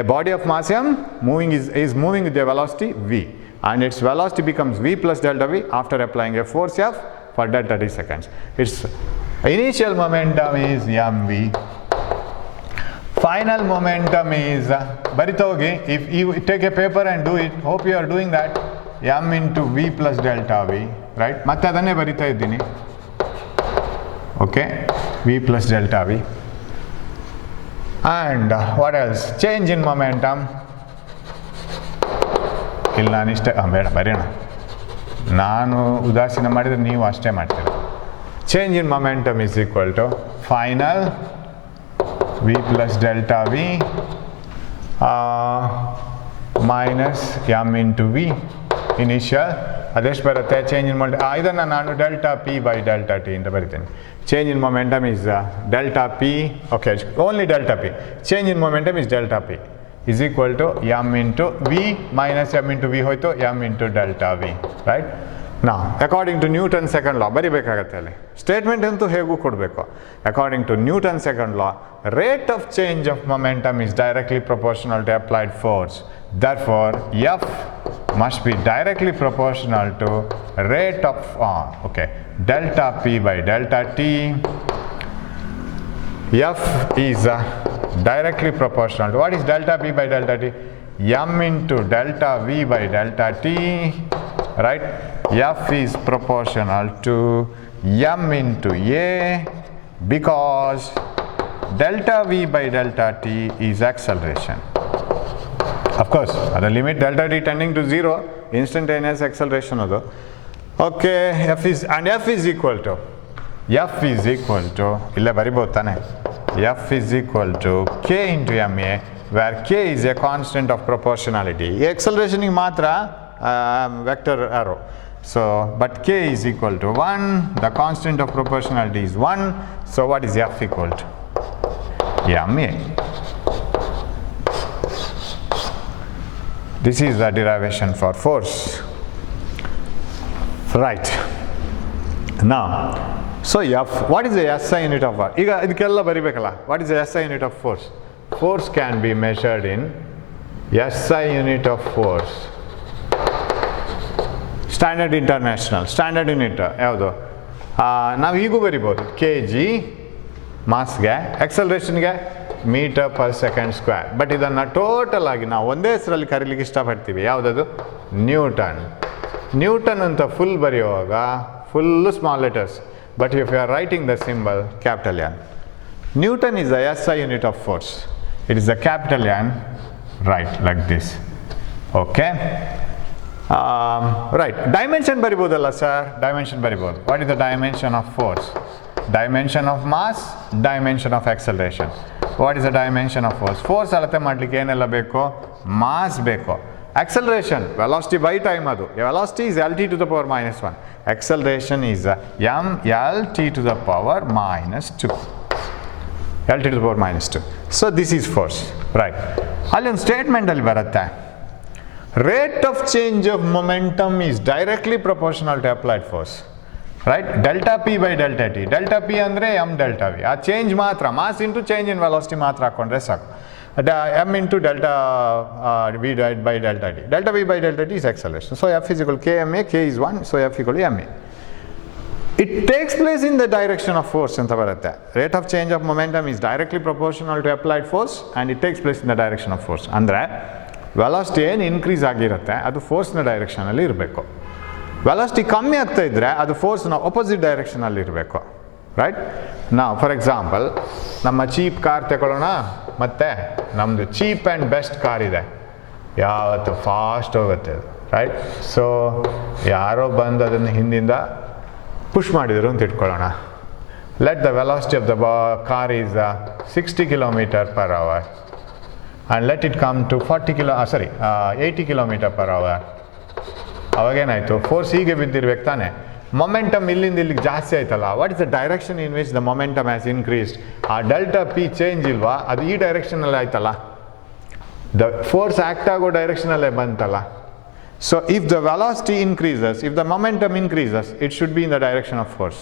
a body of mass m moving is moving with a velocity v, and its velocity becomes v plus delta v after applying a force f for delta t seconds. Its initial momentum is mv, final momentum is barita hogi. If you take a paper and do it, hope you are doing that, m into v plus delta v, right? ಮತ್ತೆ ಅದನ್ನೇ ಬರಿತಾ ಇದ್ದೀನಿ. Okay, v plus delta v. And what else? Change in momentum. ಇಲ್ಲಿ ನಾನಿಷ್ಟೇ ಬೇಡ ಬರೆಯೋಣ, ನಾನು ಉದಾಸೀನ ಮಾಡಿದರೆ ನೀವು ಅಷ್ಟೇ ಮಾಡ್ತೀರ. Change in momentum is equal to final v plus delta v minus m into v initial. ಅದೆಷ್ಟು ಬರುತ್ತೆ ಚೇಂಜ್ ಇನ್ ಮೊಮೆಂಟಮ್? ಇದನ್ನು ನಾನು delta p by delta t ಅಂತ ಬರಿತೀನಿ. Change in momentum is delta P, okay, only delta P. Change in momentum is delta P is equal to m into v minus m into v ಹೋಯ್ತು m into delta v, right? Now according to Newton's second law ಬರಿಬೇಕಾಗತ್ತೆ ಅಲ್ಲಿ. ಸ್ಟೇಟ್ಮೆಂಟ್ ಅಂತೂ ಹೇಗೂ ಕೊಡಬೇಕು. According to Newton's second law, rate of change of momentum is directly proportional to applied force. Therefore f must be directly proportional to rate of delta p by delta t. F is directly proportional to, what is delta p by delta t? M into delta v by delta t, right? F is proportional to m into a because delta v by delta t is acceleration. Of course, at the limit delta t tending to 0, instantaneous acceleration ಅದು. Okay, f is equal to ಇಲ್ಲೇ ಬರಿಬೋದು ತಾನೆ, f is equal to k into ma, where k is a constant of proportionality. ಈ acceleration ಮಾತ್ರ vector arrow. So but k is equal to 1, the constant of proportionality is 1. So what is f equal to? ma. This is the derivation for force, right? Now so f, what is the SI unit of work? ಈಗ ಇದಕ್ಕೆಲ್ಲ ಬರಿಬೇಕಲ್ಲ. What is the SI unit of force? Force can be measured in SI unit of force. Standard international, standard unit ಯಾವುದು? ನಾವು ಹೀಗೂ ಬರಿಬೋದು, kg ಮಾಸ್ಗೆ, ಎಕ್ಸಲರೇಷನ್ಗೆ metre per second square. But ಇದನ್ನು ಟೋಟಲ್ ಆಗಿ ನಾವು ಒಂದೇ ಹೆಸರಲ್ಲಿ ಕರೀಲಿಕ್ಕೆ ಇಷ್ಟಪಡ್ತೀವಿ. ಯಾವುದದು? ನ್ಯೂಟನ್. ನ್ಯೂಟನ್ ಅಂತ ಫುಲ್ ಬರೆಯುವಾಗ full small letters, but if you are writing the symbol capital N. Newton is the SI unit of force. It is the capital N, right, like this. Okay. Right. Dimension ಬರಿಬೋದಲ್ಲ ಸರ್? Dimension ಬರಿಬೋದು. What is the dimension of force? Dimension of mass, dimension of acceleration. What is the dimension of force? Force ಅಳತೆ ಮಾಡಲಿಕ್ಕೆ ಏನೆಲ್ಲ ಬೇಕು? ಮಾಸ್ ಬೇಕು. Acceleration, velocity by time adu. Velocity is lt to the power minus 1. Acceleration is m lt to the power minus 2. lt to the power minus 2. So this is force, right? ಅಲ್ಲಿ ಒಂದು ಸ್ಟೇಟ್ಮೆಂಟ್ ಅಲ್ಲಿ ಬರುತ್ತೆ, rate of change of momentum is directly proportional to applied force, right? Delta p by delta t. Delta p ಅಂದ್ರೆ m delta v. ಆ ಚೇಂಜ್ ಮಾತ್ರ, mass into change in velocity ಮಾತ್ರ ಹಾಕೊಂಡ್ರೆ ಸಾಕು. m into delta v divided by delta t. Delta v by delta t is acceleration. So f is equal to kma, k is 1, so f equal to ma. It takes place in the direction of force ಅಂತ ಬರುತ್ತೆ. Rate of change of momentum is directly proportional to applied force and it takes place in the direction of force. ಅಂದರೆ ವೆಲಾಸಿಟಿ ಏನು ಇನ್ಕ್ರೀಸ್ ಆಗಿರುತ್ತೆ ಅದು ಫೋರ್ಸ್ನ ಡೈರೆಕ್ಷನಲ್ಲಿ ಇರಬೇಕು. ವೆಲಾಸಿಟಿ ಕಮ್ಮಿ ಆಗ್ತಾ ಇದ್ದರೆ ಅದು ಫೋರ್ಸ್ನ ಆಪೋಸಿಟ್ ಡೈರೆಕ್ಷನಲ್ಲಿ ಇರಬೇಕು, ರೈಟ್? ನಾವು ಫಾರ್ ಎಕ್ಸಾಂಪಲ್ ನಮ್ಮ ಚೀಪ್ ಕಾರ್ ತಗೊಳ್ಳೋಣ, ಮತ್ತು ನಮ್ಮದು ಚೀಪ್ ಆ್ಯಂಡ್ ಬೆಸ್ಟ್ ಕಾರ್ ಇದೆ, ಯಾವತ್ತು ಫಾಸ್ಟ್ ಹೋಗುತ್ತೆ ಅದು, ರೈಟ್? ಸೊ ಯಾರೋ ಬಂದು ಅದನ್ನು ಹಿಂದಿಂದ ಪುಷ್ ಮಾಡಿದರು ಅಂತ ಇಟ್ಕೊಳ್ಳೋಣ. Let the velocity of the car is 60 km/h and let it come to 80 km/h. ಅವಾಗೇನಾಯಿತು, ಫೋರ್ಸ್ ಹೀಗೆ ಬಿದ್ದಿರ್ಬೇಕು ತಾನೆ, ಮೊಮೆಂಟಮ್ ಇಲ್ಲಿಂದ ಇಲ್ಲಿಗೆ ಜಾಸ್ತಿ ಆಯ್ತಲ್ಲ. What is the direction in which the momentum has increased? ಆ ಡೆಲ್ಟಾ ಪಿ ಚೇಂಜ್ ಇಲ್ವಾ, ಅದು ಈ ಡೈರೆಕ್ಷನಲ್ಲಿ ಆಯ್ತಲ್ಲ, ದ ಫೋರ್ಸ್ ಆ್ಯಕ್ಟ್ ಆಗೋ ಡೈರೆಕ್ಷನಲ್ಲೇ ಬಂತಲ್ಲ. So if the velocity increases, if the momentum increases, it should be in the direction of force.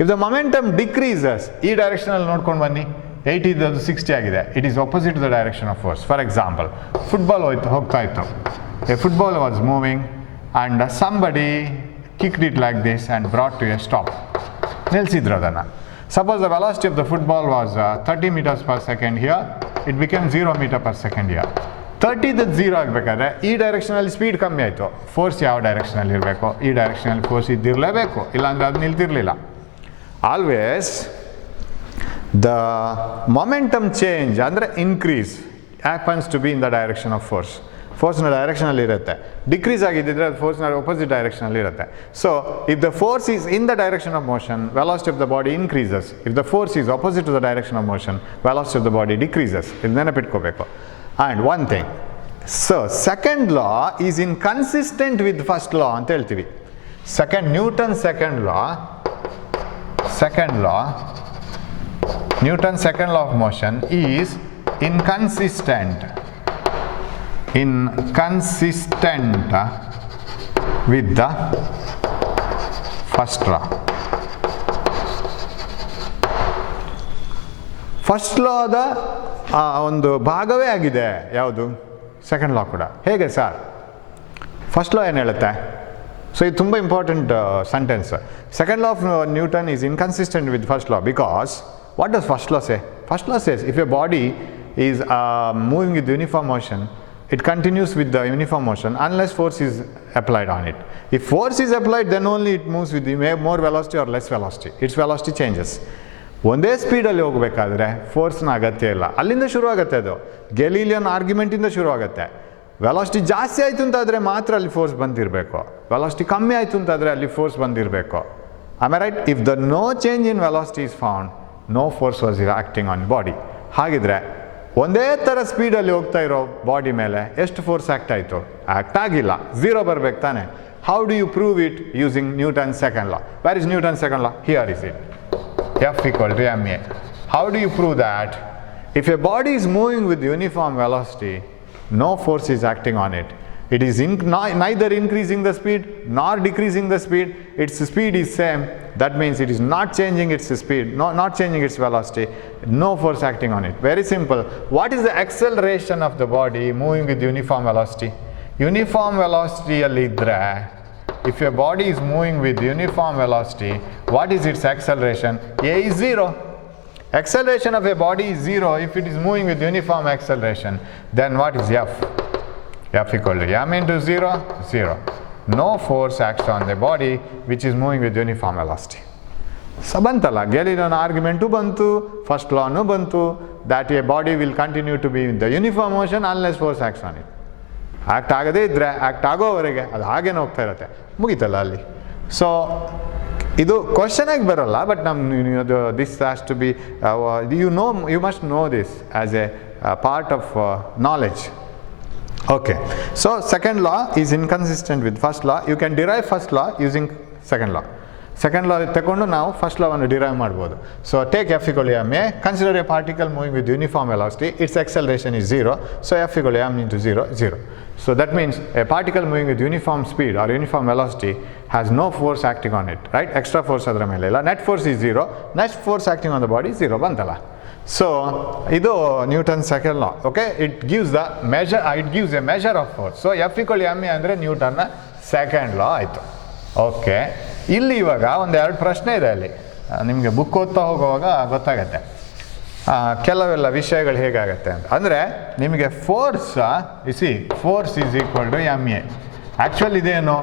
If the momentum decreases, ಈ ಡೈರೆಕ್ಷನಲ್ಲಿ ನೋಡ್ಕೊಂಡು ಬನ್ನಿ, 80 ಇದ್ದದ್ದು 60 ಆಗಿದೆ, it is opposite to the direction of force. For example, football ಹೋಗ್ತಾ ಇತ್ತು, a football was moving and somebody kicked it like this and brought to a stop. ನಿಲ್ಲಿಸಿದ್ರು ಅದನ್ನು. Suppose the velocity of the football was 30 meters per second here, it became 0 meter per second here. 30 0 ಆಗಬೇಕಾದ್ರೆ ಈ ಡೈರೆಕ್ಷನಲ್ಲಿ ಸ್ಪೀಡ್ ಕಮ್ಮಿ ಆಯಿತು, ಫೋರ್ಸ್ ಯಾವ ಡೈರೆಕ್ಷನಲ್ಲಿ ಇರಬೇಕು, ಈ ಡೈರೆಕ್ಷನಲ್ಲಿ ಫೋರ್ಸ್ ಇದ್ದಿರಲೇಬೇಕು, ಇಲ್ಲಾಂದರೆ ಅದು ನಿಲ್ತಿರಲಿಲ್ಲ. ಆಲ್ವೇಸ್ ದ ಮೊಮೆಂಟಮ್ ಚೇಂಜ್ ಅಂದರೆ increase happens to be in the direction of force. ಫೋರ್ಸ್ನ ಡೈರೆಕ್ಷನಲ್ಲಿ ಇರುತ್ತೆ. ಡಿಕ್ರೀಸ್ ಆಗಿದ್ದರೆ ಅದು ಫೋರ್ಸ್ನ ಅಪೋಸಿಟ್ ಡೈರೆಕ್ಷನಲ್ಲಿ ಇರುತ್ತೆ. So if the force is in the direction of motion, velocity of the body increases. If the force is opposite to the direction of motion, velocity of the body decreases. ಇದು ನೆನಪಿಟ್ಕೋಬೇಕು. And one thing, so second law is inconsistent with first law ಅಂತ ಹೇಳ್ತೀವಿ. Newton second law of motion is inconsistent with the first law. ಫಸ್ಟ್ ಲಾದ ಒಂದು ಭಾಗವೇ ಆಗಿದೆ ಯಾವುದು, ಸೆಕೆಂಡ್ ಲಾ ಕೂಡ. ಹೇಗೆ ಸರ್? ಫಸ್ಟ್ ಲಾ ಏನು ಹೇಳುತ್ತೆ? ಸೊ ಇದು ತುಂಬ important sentence. Second law of Newton is inconsistent with first law because what does first law say? First law says if a body is moving with uniform motion, it continues with the uniform motion unless force is applied on it. If force is applied, then only it moves with more velocity or less velocity. Its velocity changes. ಒಂದೇ ಸ್ಪೀಡಲ್ಲಿ ಹೋಗಬೇಕಾದ್ರೆ ಫೋರ್ಸ್ನ ಅಗತ್ಯ ಇಲ್ಲ. ಅಲ್ಲಿಂದ ಶುರು ಆಗುತ್ತೆ ಅದು. ಗೆಲೀಲಿಯನ್ ಆರ್ಗ್ಯುಮೆಂಟಿಂದ ಶುರು ಆಗುತ್ತೆ. ವೆಲಾಸಿಟಿ ಜಾಸ್ತಿ ಆಯಿತು ಅಂತಾದರೆ ಮಾತ್ರ ಅಲ್ಲಿ ಫೋರ್ಸ್ ಬಂದಿರಬೇಕು, ವೆಲಾಸಿಟಿ ಕಮ್ಮಿ ಆಯಿತು ಅಂತಾದರೆ ಅಲ್ಲಿ ಫೋರ್ಸ್ ಬಂದಿರಬೇಕು. Am I right? If the no change in velocity is found, no force was acting on body. ಹಾಗಿದ್ರೆ ಒಂದೇ ಥರ ಸ್ಪೀಡಲ್ಲಿ ಹೋಗ್ತಾ ಇರೋ ಬಾಡಿ ಮೇಲೆ ಎಷ್ಟು ಫೋರ್ಸ್ ಆ್ಯಕ್ಟ್ ಆಯಿತು? ಆ್ಯಕ್ಟ್ ಆಗಿಲ್ಲ, ಝೀರೋ ಬರಬೇಕು ತಾನೆ. How do you prove it? Using Newton second law. Where is Newton second law? Here is it. F = ma. How do you prove that? If a body is moving with uniform velocity, no force is acting on it. It is neither increasing the speed nor decreasing the speed. Its speed is same. That means it is not changing its speed, not changing its velocity. No force acting on it. Very simple. What is the acceleration of the body moving with uniform velocity? Uniform velocity allidre. If your body is moving with uniform velocity, what is its acceleration? A is 0. Acceleration of a body is 0 if it is moving with uniform acceleration. Then what is F? F = m into 0, 0. No force acts on the body which is moving with uniform velocity. So bantala, Galilean argument bantu, first law no bantu, that a body will continue to be in the uniform motion unless force acts on it. Act ಆಗದೇ ಇದ್ದರೆ ಆ್ಯಕ್ಟ್ ಆಗೋವರೆಗೆ ಅದು ಹಾಗೇನೆ ಹೋಗ್ತಾ ಇರುತ್ತೆ, ಮುಗೀತಲ್ಲ ಅಲ್ಲಿ. ಸೊ ಇದು ಕ್ವಶನ್ ಆಗಿ ಬರೋಲ್ಲ, ಬಟ್ ನಮ್ಮ this has to be you must know this as a part of knowledge. Okay, so second law is inconsistent with first law. You can derive first law using second law. Second law ತಗೊಂಡು ನಾವು ಫಸ್ಟ್ ಲಾವನ್ನು ಡಿರೈವ್ ಮಾಡ್ಬೋದು. So take F = ma. Consider a particle moving with uniform velocity. Its acceleration is 0. So F = m into 0, 0. So that means a particle moving with uniform speed or uniform velocity has no force acting on it, right? Extra force ಅದರ ಮೇಲೆ ಇಲ್ಲ. Net force is 0. Net force acting on the body is 0 ಬಂತಲ್ಲ. So ಇದು Newton second law. Okay, it gives A measure of force. So F = ma ಅಂದರೆ ನ್ಯೂಟನ್ನ ಸೆಕೆಂಡ್ ಲಾ ಆಯಿತು. ಓಕೆ, ಇಲ್ಲಿ ಇವಾಗ ಒಂದೆರಡು ಪ್ರಶ್ನೆ ಇದೆ ಅಲ್ಲಿ, ನಿಮಗೆ ಬುಕ್ ಓದ್ತಾ ಹೋಗುವಾಗ ಗೊತ್ತಾಗತ್ತೆ ಕೆಲವೆಲ್ಲ ವಿಷಯಗಳು ಹೇಗಾಗತ್ತೆ ಅಂತ. ಅಂದರೆ ನಿಮಗೆ force force is equal to ma. Actually ಇದೇನು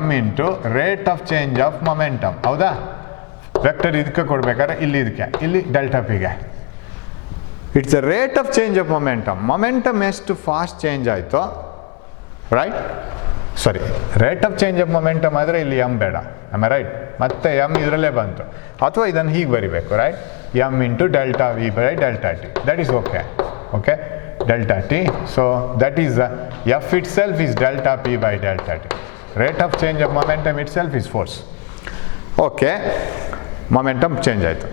m into rate of change of momentum, ಹೌದಾ? ವೆಕ್ಟರ್ ಇದಕ್ಕೆ ಕೊಡಬೇಕಾದ್ರೆ ಇಲ್ಲಿ ಡೆಲ್ಟಾ ಪಿಗೆ. It's a rate of change of momentum ಎಷ್ಟು ಫಾಸ್ಟ್ ಚೇಂಜ್ ಆಯಿತು, right? Sorry, rate of change of momentum ಆದರೆ ಇಲ್ಲಿ ಎಮ್ ಬೇಡ, ರೈಟ್? ಮತ್ತೆ ಎಮ್ ಇದರಲ್ಲೇ ಬಂತು. ಅಥವಾ ಇದನ್ನು ಹೀಗೆ ಬರಿಬೇಕು, right? M into delta v by delta t, that is okay delta t. So that is F itself is delta p by delta t. Rate of change of momentum itself is force. Okay, momentum change ಆಯಿತು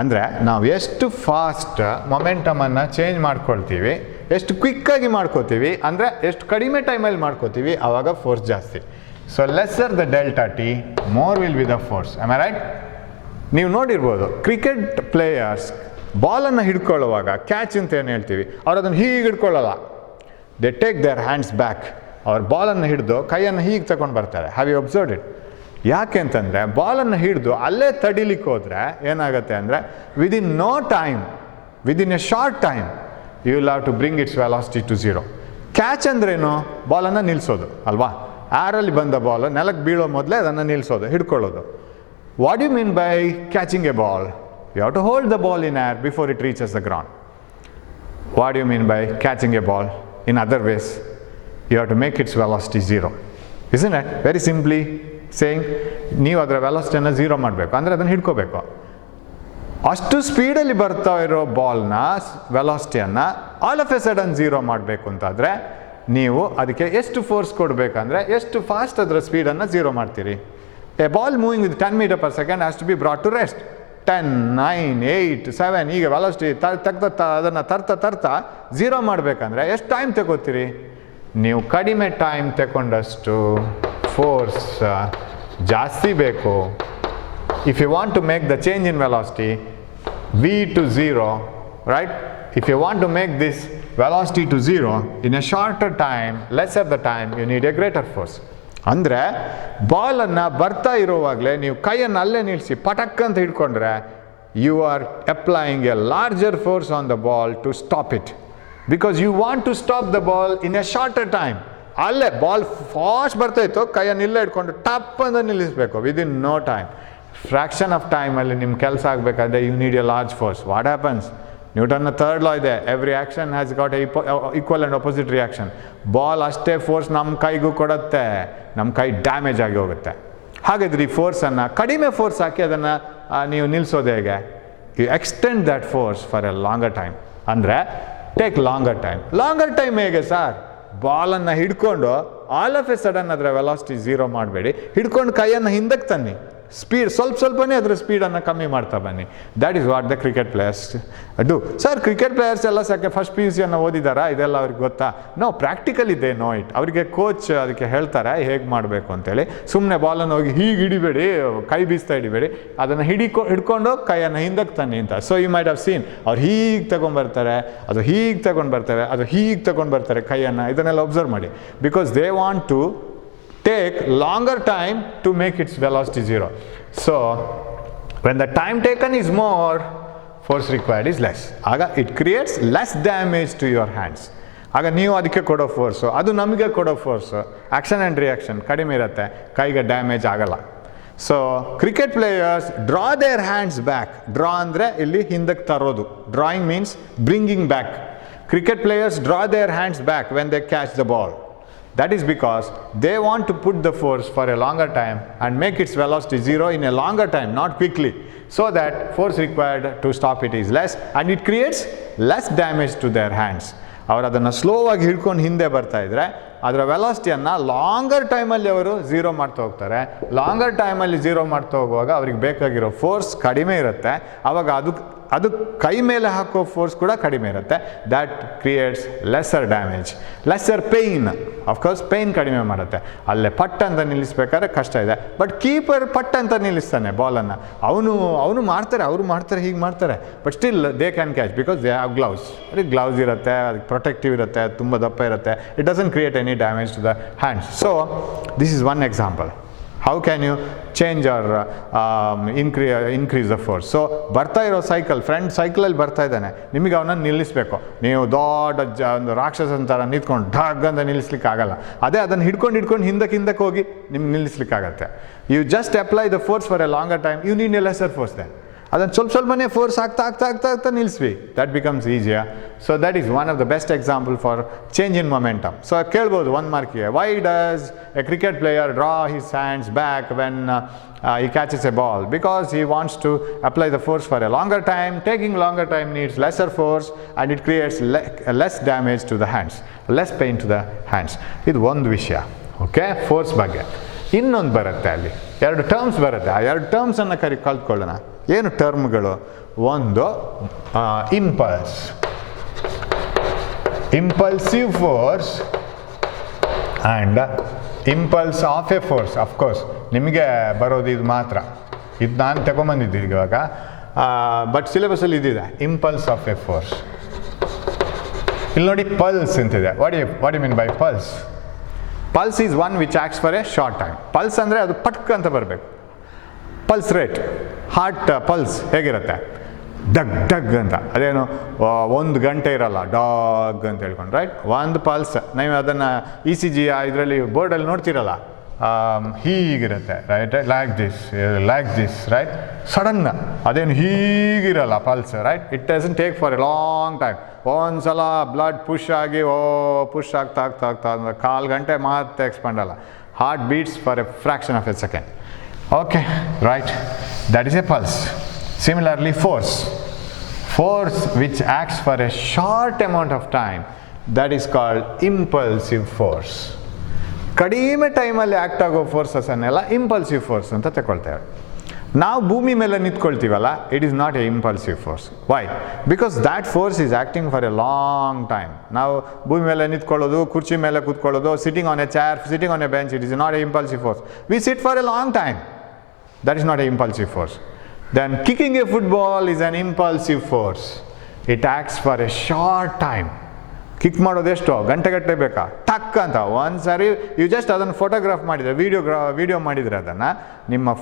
ಅಂದರೆ ನಾವು ಎಷ್ಟು ಫಾಸ್ಟ್ ಮೊಮೆಂಟಮನ್ನು ಚೇಂಜ್ ಮಾಡ್ಕೊಳ್ತೀವಿ, ಎಷ್ಟು ಕ್ವಿಕ್ಕಾಗಿ ಮಾಡ್ಕೋತೀವಿ, ಅಂದರೆ ಎಷ್ಟು ಕಡಿಮೆ ಟೈಮಲ್ಲಿ ಮಾಡ್ಕೋತೀವಿ, ಆವಾಗ ಫೋರ್ಸ್ ಜಾಸ್ತಿ. So lesser the delta T, more will be the force. Am I right? ನೀವು ನೋಡಿರ್ಬೋದು ಕ್ರಿಕೆಟ್ ಪ್ಲೇಯರ್ಸ್ ಬಾಲನ್ನು ಹಿಡ್ಕೊಳ್ಳುವಾಗ, ಕ್ಯಾಚ್ ಅಂತ ಏನು ಹೇಳ್ತೀವಿ, ಅವ್ರು ಅದನ್ನು ಹೀಗೆ ಹಿಡ್ಕೊಳ್ಳಲ್ಲ. They take their hands back. ಅವ್ರು ಬಾಲನ್ನು ಹಿಡಿದು ಕೈಯನ್ನು ಹೀಗೆ ತಗೊಂಡು ಬರ್ತಾರೆ. Have you observed it? ಯಾಕೆ ಅಂತಂದರೆ ಬಾಲನ್ನು ಹಿಡಿದು ಅಲ್ಲೇ ತಡಿಲಿಕ್ಕೆ ಹೋದರೆ ಏನಾಗುತ್ತೆ ಅಂದರೆ within a short time you will have to bring its velocity to zero. Catch ಅಂದ್ರೇನು? ಬಾಲನ್ನು ನಿಲ್ಲಿಸೋದು ಅಲ್ವಾ? ಏರಲ್ಲಿ ಬಂದ ಬಾಲ್ ನೆಲಕ್ಕೆ ಬೀಳೋ ಮೊದಲೇ ಅದನ್ನು ನಿಲ್ಲಿಸೋದು, ಹಿಡ್ಕೊಳ್ಳೋದು. What you mean by catching a ball? You have to hold the ball in air before it reaches the ground. What you mean by catching a ball in other ways? You have to make its velocity zero. Isn't it? Very simply saying, ನೀವು ಅದರ ವೆಲಾಸಿಟಿಯನ್ನು ಝೀರೋ ಮಾಡಬೇಕು, ಅಂದರೆ ಅದನ್ನು ಹಿಡ್ಕೋಬೇಕು. ಅಷ್ಟು ಸ್ಪೀಡಲ್ಲಿ ಬರ್ತಾ ಇರೋ ಬಾಲ್ನ ವೆಲಾಸಿಟಿಯನ್ನು all of a sudden zero ಮಾಡಬೇಕು ಅಂತಾದರೆ ನೀವು ಅದಕ್ಕೆ ಎಷ್ಟು ಫೋರ್ಸ್ ಕೊಡಬೇಕಂದ್ರೆ ಎಷ್ಟು ಫಾಸ್ಟ್ ಅದರ ಸ್ಪೀಡನ್ನು ಝೀರೋ ಮಾಡ್ತೀರಿ. A ball moving with 10 meter per second has to be brought to rest. 10, 9, 8, 7 ಈಗ ವೆಲಾಸಿಟಿ ಅದನ್ನು ತರ್ತಾ ಝೀರೋ ಮಾಡಬೇಕಂದ್ರೆ ಎಷ್ಟು ಟೈಮ್ ತಗೋತೀರಿ? ನೀವು ಕಡಿಮೆ ಟೈಮ್ ತಗೊಂಡಷ್ಟು ಫೋರ್ಸ್ ಜಾಸ್ತಿ ಬೇಕು. If you want to make the change in velocity v to 0, right? If you want to make this velocity to 0 in a shorter time, lesser the time, you need a greater force. ಅಂದರೆ ಬಾಲನ್ನು ಬರ್ತಾ ಇರುವಾಗಲೇ ನೀವು ಕೈಯನ್ನು ಅಲ್ಲೇ ನಿಲ್ಲಿಸಿ ಪಟಕ್ ಅಂತ ಹಿಡ್ಕೊಂಡ್ರೆ you are applying a larger force on the ball to stop it, because you want to stop the ball in a shorter time. ಅಲ್ಲೇ ಬಾಲ್ ಫಾಸ್ಟ್ ಬರ್ತಾಯಿತ್ತು, ಕೈಯನ್ನು ಇಲ್ಲೇ ಇಟ್ಕೊಂಡು ಟಪ್ ಅಂತ ನಿಲ್ಲಿಸಬೇಕು within no time. Fraction of ಟೈಮಲ್ಲಿ ನಿಮ್ಮ ಕೆಲಸ ಆಗಬೇಕಾದ್ರೆ you need a large force. What happens? ನ್ಯೂಟನ್ನ ಥರ್ಡ್ ಲಾ ಇದೆ, every action has got a equal and opposite reaction. Ball ಅಷ್ಟೇ ಫೋರ್ಸ್ ನಮ್ಮ ಕೈಗೂ ಕೊಡುತ್ತೆ, ನಮ್ಮ ಕೈ ಡ್ಯಾಮೇಜ್ ಆಗಿ ಹೋಗುತ್ತೆ. ಹಾಗಾದ್ರೆ ಈ ಫೋರ್ಸನ್ನು ಕಡಿಮೆ ಫೋರ್ಸ್ ಹಾಕಿ ಅದನ್ನು ನೀವು ನಿಲ್ಲಿಸೋದು ಹೇಗೆ? You extend that force for a longer time. ಅಂದರೆ ಟೇಕ್ ಲಾಂಗರ್ ಟೈಮ್ ಹೇಗೆ ಸರ್? ಬಾಲನ್ನು ಹಿಡ್ಕೊಂಡು ಆಲ್ ಆಫ್ ಎ ಸಡನ್ ಅದರ ವೆಲಾಸಿಟಿ ಝೀರೋ ಮಾಡಬೇಡಿ, ಹಿಡ್ಕೊಂಡು ಕೈಯನ್ನು ಹಿಂದಕ್ಕೆ ತನ್ನಿ, ಸ್ಪೀಡ್ ಸ್ವಲ್ಪನೇ ಅದರ ಸ್ಪೀಡನ್ನು ಕಮ್ಮಿ ಮಾಡ್ತಾ ಬನ್ನಿ. That is what the cricket players do. Sir cricket players ಎಲ್ಲ ಸಾಕೆ ಫಸ್ಟ್ PUC ಓದಿದಾರಾ? ಇದೆಲ್ಲ ಅವ್ರಿಗೆ ಗೊತ್ತಾ? No, practically they know it. ಅವರಿಗೆ ಕೋಚ್ ಅದಕ್ಕೆ ಹೇಳ್ತಾರೆ ಹೇಗೆ ಮಾಡಬೇಕು ಅಂತೇಳಿ. ಸುಮ್ಮನೆ ಬಾಲನ್ನು ಹೋಗಿ ಹೀಗೆ ಹಿಡಿಬೇಡಿ, ಕೈ ಬೀಸ್ತಾ ಹಿಡಿಬೇಡಿ, ಅದನ್ನು ಹಿಡ್ಕೊಂಡು ಕೈಯನ್ನು ಹಿಂದಕ್ಕೆ ತನ್ನಿ ಅಂತ. So you might have seen ಅವ್ರು ಹೀಗೆ ತಗೊಂಡ್ಬರ್ತಾರೆ, ಅದು ಹೀಗೆ ತಗೊಂಡು ಬರ್ತಾರೆ ಕೈಯನ್ನು. ಇದನ್ನೆಲ್ಲ ಒಬ್ಸರ್ವ್ ಮಾಡಿ, because they want to take longer time to make its velocity zero. So when the time taken is more, force required is less. Aga it creates less damage to your hands. Aga ನೀವು ಅದಕ್ಕೆ ಕೊಡೋ ಫೋರ್ಸು, ಅದು ನಮಗೆ ಕೊಡೋ ಫೋರ್ಸು, ಆ್ಯಕ್ಷನ್ ಆ್ಯಂಡ್ ರಿಯಾಕ್ಷನ್ ಕಡಿಮೆ ಇರುತ್ತೆ, ಕೈಗೆ ಡ್ಯಾಮೇಜ್ ಆಗಲ್ಲ. So cricket players draw there hands back. Draw ಅಂದರೆ ಇಲ್ಲಿ ಹಿಂದಕ್ಕೆ ತರೋದು. Drawing means bringing back. Cricket players draw there hands back when they catch the ball. That is because they want to put the force for a longer time and make its velocity zero in a longer time, not quickly, so that force required to stop it is less and it creates less damage to their hands. ಅವರು ಅದನ್ನು ಸ್ಲೋವಾಗಿ ಹಿಡ್ಕೊಂಡು ಹಿಂದೆ ಬರ್ತಾ ಇದ್ರೆ ಅದರ ವೆಲಾಸಿಟಿಯನ್ನು ಲಾಂಗರ್ ಟೈಮಲ್ಲಿ ಅವರು ಝೀರೋ ಮಾಡ್ತಾ ಹೋಗ್ತಾರೆ. ಲಾಂಗರ್ ಟೈಮಲ್ಲಿ ಝೀರೋ ಮಾಡ್ತಾ ಹೋಗುವಾಗ ಅವ್ರಿಗೆ ಬೇಕಾಗಿರೋ ಫೋರ್ಸ್ ಕಡಿಮೆ ಇರುತ್ತೆ. ಆವಾಗ ಅದು ಕೈ ಮೇಲೆ ಹಾಕೋ ಫೋರ್ಸ್ ಕೂಡ ಕಡಿಮೆ ಇರುತ್ತೆ. That creates lesser damage, lesser pain. Of course pain ಕಡಿಮೆ ಮಾಡುತ್ತೆ. ಅಲ್ಲೇ ಪಟ್ ಅಂತ ನಿಲ್ಲಿಸ್ಬೇಕಾದ್ರೆ ಕಷ್ಟ ಇದೆ, ಬಟ್ ಕೀಪರ್ ಪಟ್ ಅಂತ ನಿಲ್ಲಿಸ್ತಾನೆ ಬಾಲನ್ನು. ಅವರು ಮಾಡ್ತಾರೆ ಹೀಗೆ ಮಾಡ್ತಾರೆ, but still they can catch because they have gloves. ಅದಕ್ಕೆ ಗ್ಲೌಸ್ ಇರುತ್ತೆ, ಅದಕ್ಕೆ ಪ್ರೊಟೆಕ್ಟಿವ್ ಇರುತ್ತೆ, ತುಂಬ ದಪ್ಪ ಇರುತ್ತೆ. It doesn't create any damage to the hands. So this is one example. How can you change or increase the force? So ಬರ್ತಾ ಇರೋ ಫ್ರೆಂಡ್ ಸೈಕಲಲ್ಲಿ ಬರ್ತಾ ಇದ್ದಾನೆ, ನಿಮಗೆ ಅವನನ್ನು ನಿಲ್ಲಿಸಬೇಕು. ನೀವು ದೊಡ್ಡ ಒಂದು ರಾಕ್ಷಸನ ಥರ ನಿಂತ್ಕೊಂಡು ಢಗ್ ಅಂತ ನಿಲ್ಲಿಸ್ಲಿಕ್ಕೆ ಆಗಲ್ಲ. ಅದೇ ಅದನ್ನು ಹಿಡ್ಕೊಂಡು ಹಿಂದಕ್ಕೆ ಹೋಗಿ ನಿಮ್ಗೆ ನಿಲ್ಲಿಸ್ಲಿಕ್ಕಾಗತ್ತೆ. You just apply the force for a longer time, you need a lesser force then. ಅದನ್ನು ಸ್ವಲ್ಪನೇ ಫೋರ್ಸ್ ಆಗ್ತಾ ನಿಲ್ಲಿಸ್ವಿ, that becomes easier. So that is one of the best example for change in momentum. So ಕೇಳ್ಬೋದು 1 ಮಾರ್ಕಿಗೆ, why does a cricket player draw his hands back when he catches a ball? Because he wants to apply the force for a longer time. Taking longer time needs lesser force and it creates less damage to the hands, less pain to the hands. ಇದು ಒಂದು ವಿಷಯ. ಓಕೆ, ಫೋರ್ಸ್ ಬಗ್ಗೆ. ಇನ್ನೊಂದು ಬರುತ್ತೆ, ಅಲ್ಲಿ 2 ಟರ್ಮ್ಸ್ ಬರುತ್ತೆ. ಆ 2 ಟರ್ಮ್ಸನ್ನು ಕಲ್ತ್ಕೊಳ್ಳೋಣ. ಏನು ಟರ್ಮ್ಗಳು? ಒಂದು impulse, impulsive force and impulse of a force. Of course ನಿಮಗೆ ಬರೋದು ಇದು ಮಾತ್ರ, ಇದು ನಾನು ತಗೊಂಬಂದಿದ್ದೀನಿ ಇವಾಗ, ಬಟ್ ಸಿಲೆಬಸಲ್ಲಿ ಇದಿದೆ, ಇಂಪಲ್ಸ್ ಆಫ್ ಎ ಫೋರ್ಸ್. ಇಲ್ಲಿ ನೋಡಿ ಪಲ್ಸ್ ಅಂತಿದೆ. What you mean by pulse? Pulse is one which acts for a short time. Pulse ಅಂದರೆ ಅದು ಪಟ್ಕ್ ಅಂತ ಬರಬೇಕು. ಪಲ್ಸ್ ರೇಟ್, ಹಾರ್ಟ್ ಪಲ್ಸ್ ಹೇಗಿರುತ್ತೆ? ಡಗ್ ಡಗ್ ಅಂತ. ಅದೇನು 1 ಗಂಟೆ ಇರಲ್ಲ, ಡಾಗ್ ಅಂತ ಹೇಳ್ಕೊಂಡು, ರೈಟ್? ಒಂದು ಪಲ್ಸ್ ನೀವು ಅದನ್ನು ECG ಇದರಲ್ಲಿ ಬೋರ್ಡಲ್ಲಿ ನೋಡ್ತಿರಲ್ಲ, ಹೀಗಿರುತ್ತೆ, ರೈಟ್? Like this, right? ಸಡನ್ನ ಅದೇನು ಹೀಗಿರಲ್ಲ pulse, right? It doesn't take for a long time. ಒಂದ್ಸಲ ಬ್ಲಡ್ ಪುಷ್ ಆಗಿ ಪುಷ್ ಆಗ್ತಾ ಅಂದ್ರೆ 1/4 ಗಂಟೆ ಮತ್ತೆ ಎಕ್ಸ್ಪಾಂಡ್ ಅಲ್ಲ. Heart beats for a fraction of a second. Okay, right? That is a pulse. Similarly, force which acts for a short amount of time, that is called impulsive force. ಕಡಿಮೆ ಟೈಮಲ್ಲಿ ಆ್ಯಕ್ಟ್ ಆಗೋ ಫೋರ್ಸಸ್ಸನ್ನೆಲ್ಲ ಇಂಪಲ್ಸಿವ್ ಫೋರ್ಸ್ ಅಂತ ತಗೊಳ್ತೇವೆ. ನಾವು ಭೂಮಿ ಮೇಲೆ ನಿಂತ್ಕೊಳ್ತೀವಲ್ಲ, it is not a impulsive force. Why? Because that force is acting for a long time. ನಾವು ಭೂಮಿ ಮೇಲೆ ನಿಂತ್ಕೊಳ್ಳೋದು, ಕುರ್ಚಿ ಮೇಲೆ ಕೂತ್ಕೊಳ್ಳೋದು, sitting on a chair, sitting on a bench, it is not a impulsive force. We sit for a long time. That is not an impulsive force. Then kicking a football is an impulsive force. It acts for a short time. Kick ಮಾಡೋದು ಎಷ್ಟು ಗಂಟೆಗಟ್ಟಲೆ ಬೇಕಾ? ಟಕ್ ಅಂತ ಒಂದು ಸಾರಿ ಯು ಜಸ್ಟ್ ಅದನ್ನು ಫೋಟೋಗ್ರಾಫ್ ಮಾಡಿದರೆ, ವಿಡಿಯೋ ಮಾಡಿದರೆ, ಅದನ್ನು ನಿಮ್ಮ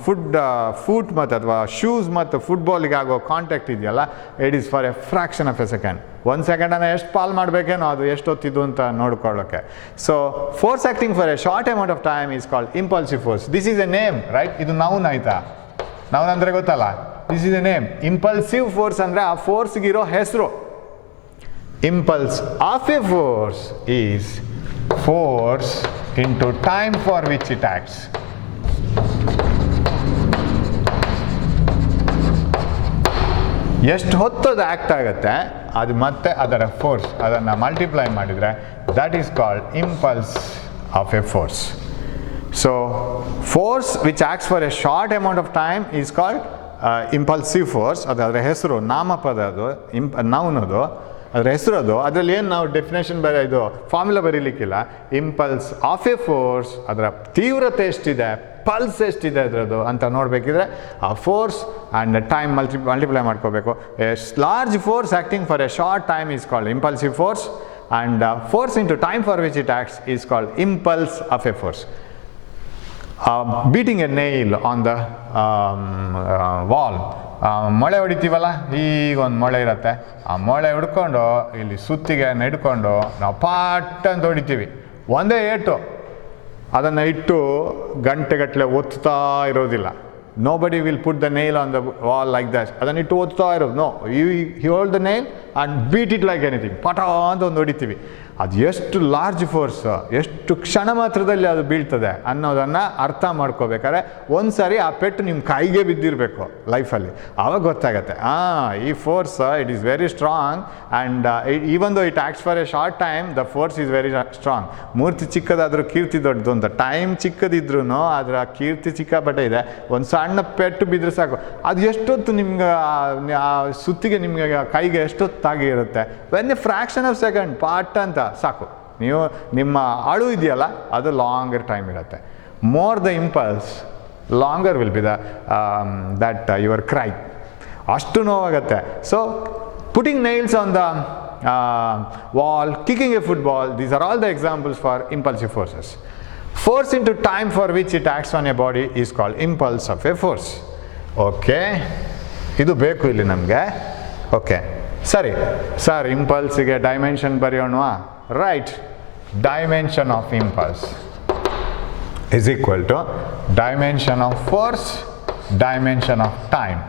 ಫೂಟ್ ಮತ್ತು ಅಥವಾ ಶೂಸ್ ಮತ್ತು ಫುಟ್ಬಾಲಿಗೆ ಆಗೋ ಕಾಂಟ್ಯಾಕ್ಟ್ ಇದೆಯಲ್ಲ, it is for a fraction of a second. 1 ಸೆಕೆಂಡನ್ನು ಎಷ್ಟು ಪಾಲ್ ಮಾಡಬೇಕೇನೋ ಅದು ಎಷ್ಟೊತ್ತಿದ್ದು ಅಂತ ನೋಡ್ಕೊಳ್ಳೋಕ್ಕೆ. So force acting for a short amount of time is called impulsive force. This is a name, right? ಇದು ನೌನ್ ಆಯಿತಾ? ನೌನ್ ಅಂದರೆ ಗೊತ್ತಲ್ಲ, this is a name. Impulsive force ಅಂದರೆ ಆ ಫೋರ್ಸ್ಗಿರೋ ಹೆಸರು. Impulse of a force is force into time for which it acts. ಎಷ್ಟು ಹೊತ್ತದು ಆ್ಯಕ್ಟ್ ಆಗುತ್ತೆ ಅದು ಮತ್ತೆ ಅದರ ಫೋರ್ಸ್ ಅದನ್ನು ಮಲ್ಟಿಪ್ಲೈ ಮಾಡಿದರೆ that is called impulse of a force. So force which acts for a short amount of time is called impulsive force. ಅದು ಅದರ ಹೆಸರು, ನಾಮಪದ, ಅದು ನೌನ್, ಅದು ಅದರ ಹೆಸರು. ಅದು ಅದರಲ್ಲಿ ಏನು ನಾವು ಡೆಫಿನೇಷನ್ ಇದು ಫಾರ್ಮುಲಾ ಬರೀಲಿಕ್ಕಿಲ್ಲ. ಇಂಪಲ್ಸ್ ಆಫ್ ಎ ಫೋರ್ಸ್, ಅದರ ತೀವ್ರತೆ ಎಷ್ಟಿದೆ, ಪಲ್ಸ್ ಎಷ್ಟಿದೆ ಅದರದ್ದು ಅಂತ ನೋಡಬೇಕಿದ್ರೆ ಆ ಫೋರ್ಸ್ ಆ್ಯಂಡ್ ಟೈಮ್ ಮಲ್ಟಿಪ್ಲೈ ಮಾಡ್ಕೋಬೇಕು. A large force acting for a short time is called impulsive force and force into time for which it acts is called impulse of a force. Beating a nail on the wall, ಮೊಳೆ ಹೊಡಿತೀವಲ್ಲ, ಈಗ ಒಂದು ಮೊಳೆ ಇರುತ್ತೆ, ಆ ಮೊಳೆ ಹಿಡ್ಕೊಂಡು ಇಲ್ಲಿ ಸುತ್ತಿಗೆ ಹಿಡ್ಕೊಂಡು ನಾವು ಪಾಟ್ ಅಂತ ಹೊಡಿತೀವಿ. ಒಂದೇ ಏಟು, ಅದನ್ನು ಇಟ್ಟು ಗಂಟೆಗಟ್ಟಲೆ ಒತ್ತಾ ಇರೋದಿಲ್ಲ. Nobody will put the nail on the wall like that. ಅದನ್ನು ಇಟ್ಟು ಓದ್ತಾ ಇರೋದು. No, you hold the nail and beat it like anything. ಪಟ ಅಂತ ಒಂದು ಹೊಡಿತೀವಿ. ಅದು ಎಷ್ಟು ಲಾರ್ಜ್ ಫೋರ್ಸ್, ಎಷ್ಟು ಕ್ಷಣ ಮಾತ್ರದಲ್ಲಿ ಅದು ಬೀಳ್ತದೆ ಅನ್ನೋದನ್ನು ಅರ್ಥ ಮಾಡ್ಕೋಬೇಕಾದ್ರೆ ಒಂದು ಸಾರಿ ಆ ಪೆಟ್ಟು ನಿಮ್ಮ ಕೈಗೆ ಬಿದ್ದಿರಬೇಕು ಲೈಫಲ್ಲಿ. ಆವಾಗ ಗೊತ್ತಾಗತ್ತೆ, ಈ force it is very strong and even though it acts for a short time the force is very strong. ಮೂರ್ತಿ ಚಿಕ್ಕದಾದರೂ ಕೀರ್ತಿ ದೊಡ್ಡದು ಅಂತ. ಟೈಮ್ ಚಿಕ್ಕದಿದ್ರೂ ಅದರ ಕೀರ್ತಿ ಚಿಕ್ಕಾಪಟ್ಟೆ ಇದೆ. ಒಂದು ಸಣ್ಣ ಪೆಟ್ಟು ಬಿದ್ದರೆ ಸಾಕು, ಅದು ಎಷ್ಟೊತ್ತು ನಿಮ್ಗೆ ಆ ಸುತ್ತಿಗೆ ನಿಮಗೆ ಕೈಗೆ ಎಷ್ಟೊತ್ತಾಗಿ ಇರುತ್ತೆ. When A fraction of second pot ಅಂತ ಸಾಕು, ನೀವು ನಿಮ್ಮ ಅಳು ಇದೆಯಲ್ಲ ಅದು ಲಾಂಗರ್ ಟೈಮ್ ಇರುತ್ತೆ. More the impulse longer will be that your CRY. ಅಷ್ಟು ನೋವಾಗುತ್ತೆ. So putting nails on the wall, kicking a football, these are all the examples for impulsive forces. Force into time for which it acts on a body is called impulse of a force. Okay, ಇದು ಬೇಕು ಇಲ್ಲಿ ನಮಗೆ. ಓಕೆ, ಸರಿ ಸರ್, ಇಂಪಲ್ಸಿಗೆ ಡೈಮೆನ್ಷನ್ ಬರೆಯೋಣವಾ? Right, dimension of impulse. is equal to dimension of force, dimension of time,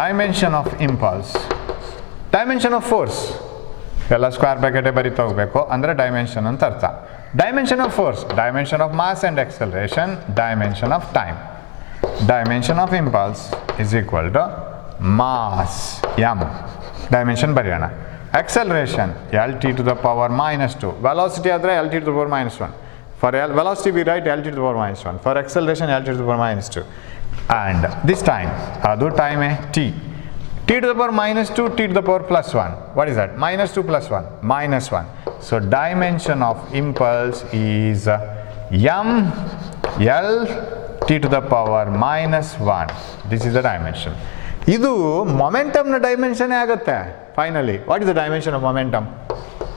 dimension of impulse, dimension of force. ಎಲ್ಲ ಸ್ಕ್ವೇರ್ ಬ್ರಾಕೆಟೇ ಬರೀತಾ ಹೋಗಬೇಕು ಅಂದರೆ ಡೈಮೆನ್ಷನ್ ಅಂತ ಅರ್ಥ. Dimension of force, dimension of mass and acceleration, dimension of time, dimension of impulse is equal to mass m. Dimension ಬರೆಯೋಣ. acceleration lt to the power minus 2, velocity ಆದರೆ lt to the power minus 1. For velocity we write lt to the power minus 1, for acceleration lt to the power minus 2, and this time adu time t to the power minus 2, t to the power plus 1. What is that? Minus 2 plus 1, minus 1. So dimension of impulse is m l t to the power minus 1. This is the dimension. ಇದು ಮೊಮೆಂಟಮ್ನ ಡೈಮೆನ್ಷನ್ ಆಗುತ್ತೆ finally. What is the dimension of momentum?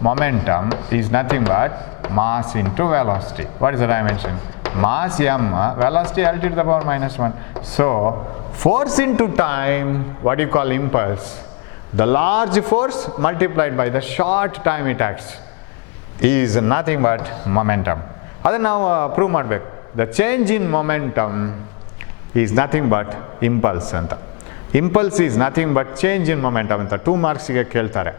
Momentum is nothing but mass into velocity. What is the dimension? Mass m, velocity l t to the power minus 1. So force into time, what you call impulse, the large force multiplied by the short time it acts, is nothing but momentum. ಅದನ್ನು ನಾವು ಪ್ರೂವ್ ಮಾಡಬೇಕು. The change in momentum is nothing but impulse ಅಂತ. Impulse is nothing but change in momentum ಅಂತ 2 ಮಾರ್ಕ್ಸಿಗೆ ಕೇಳ್ತಾರೆ.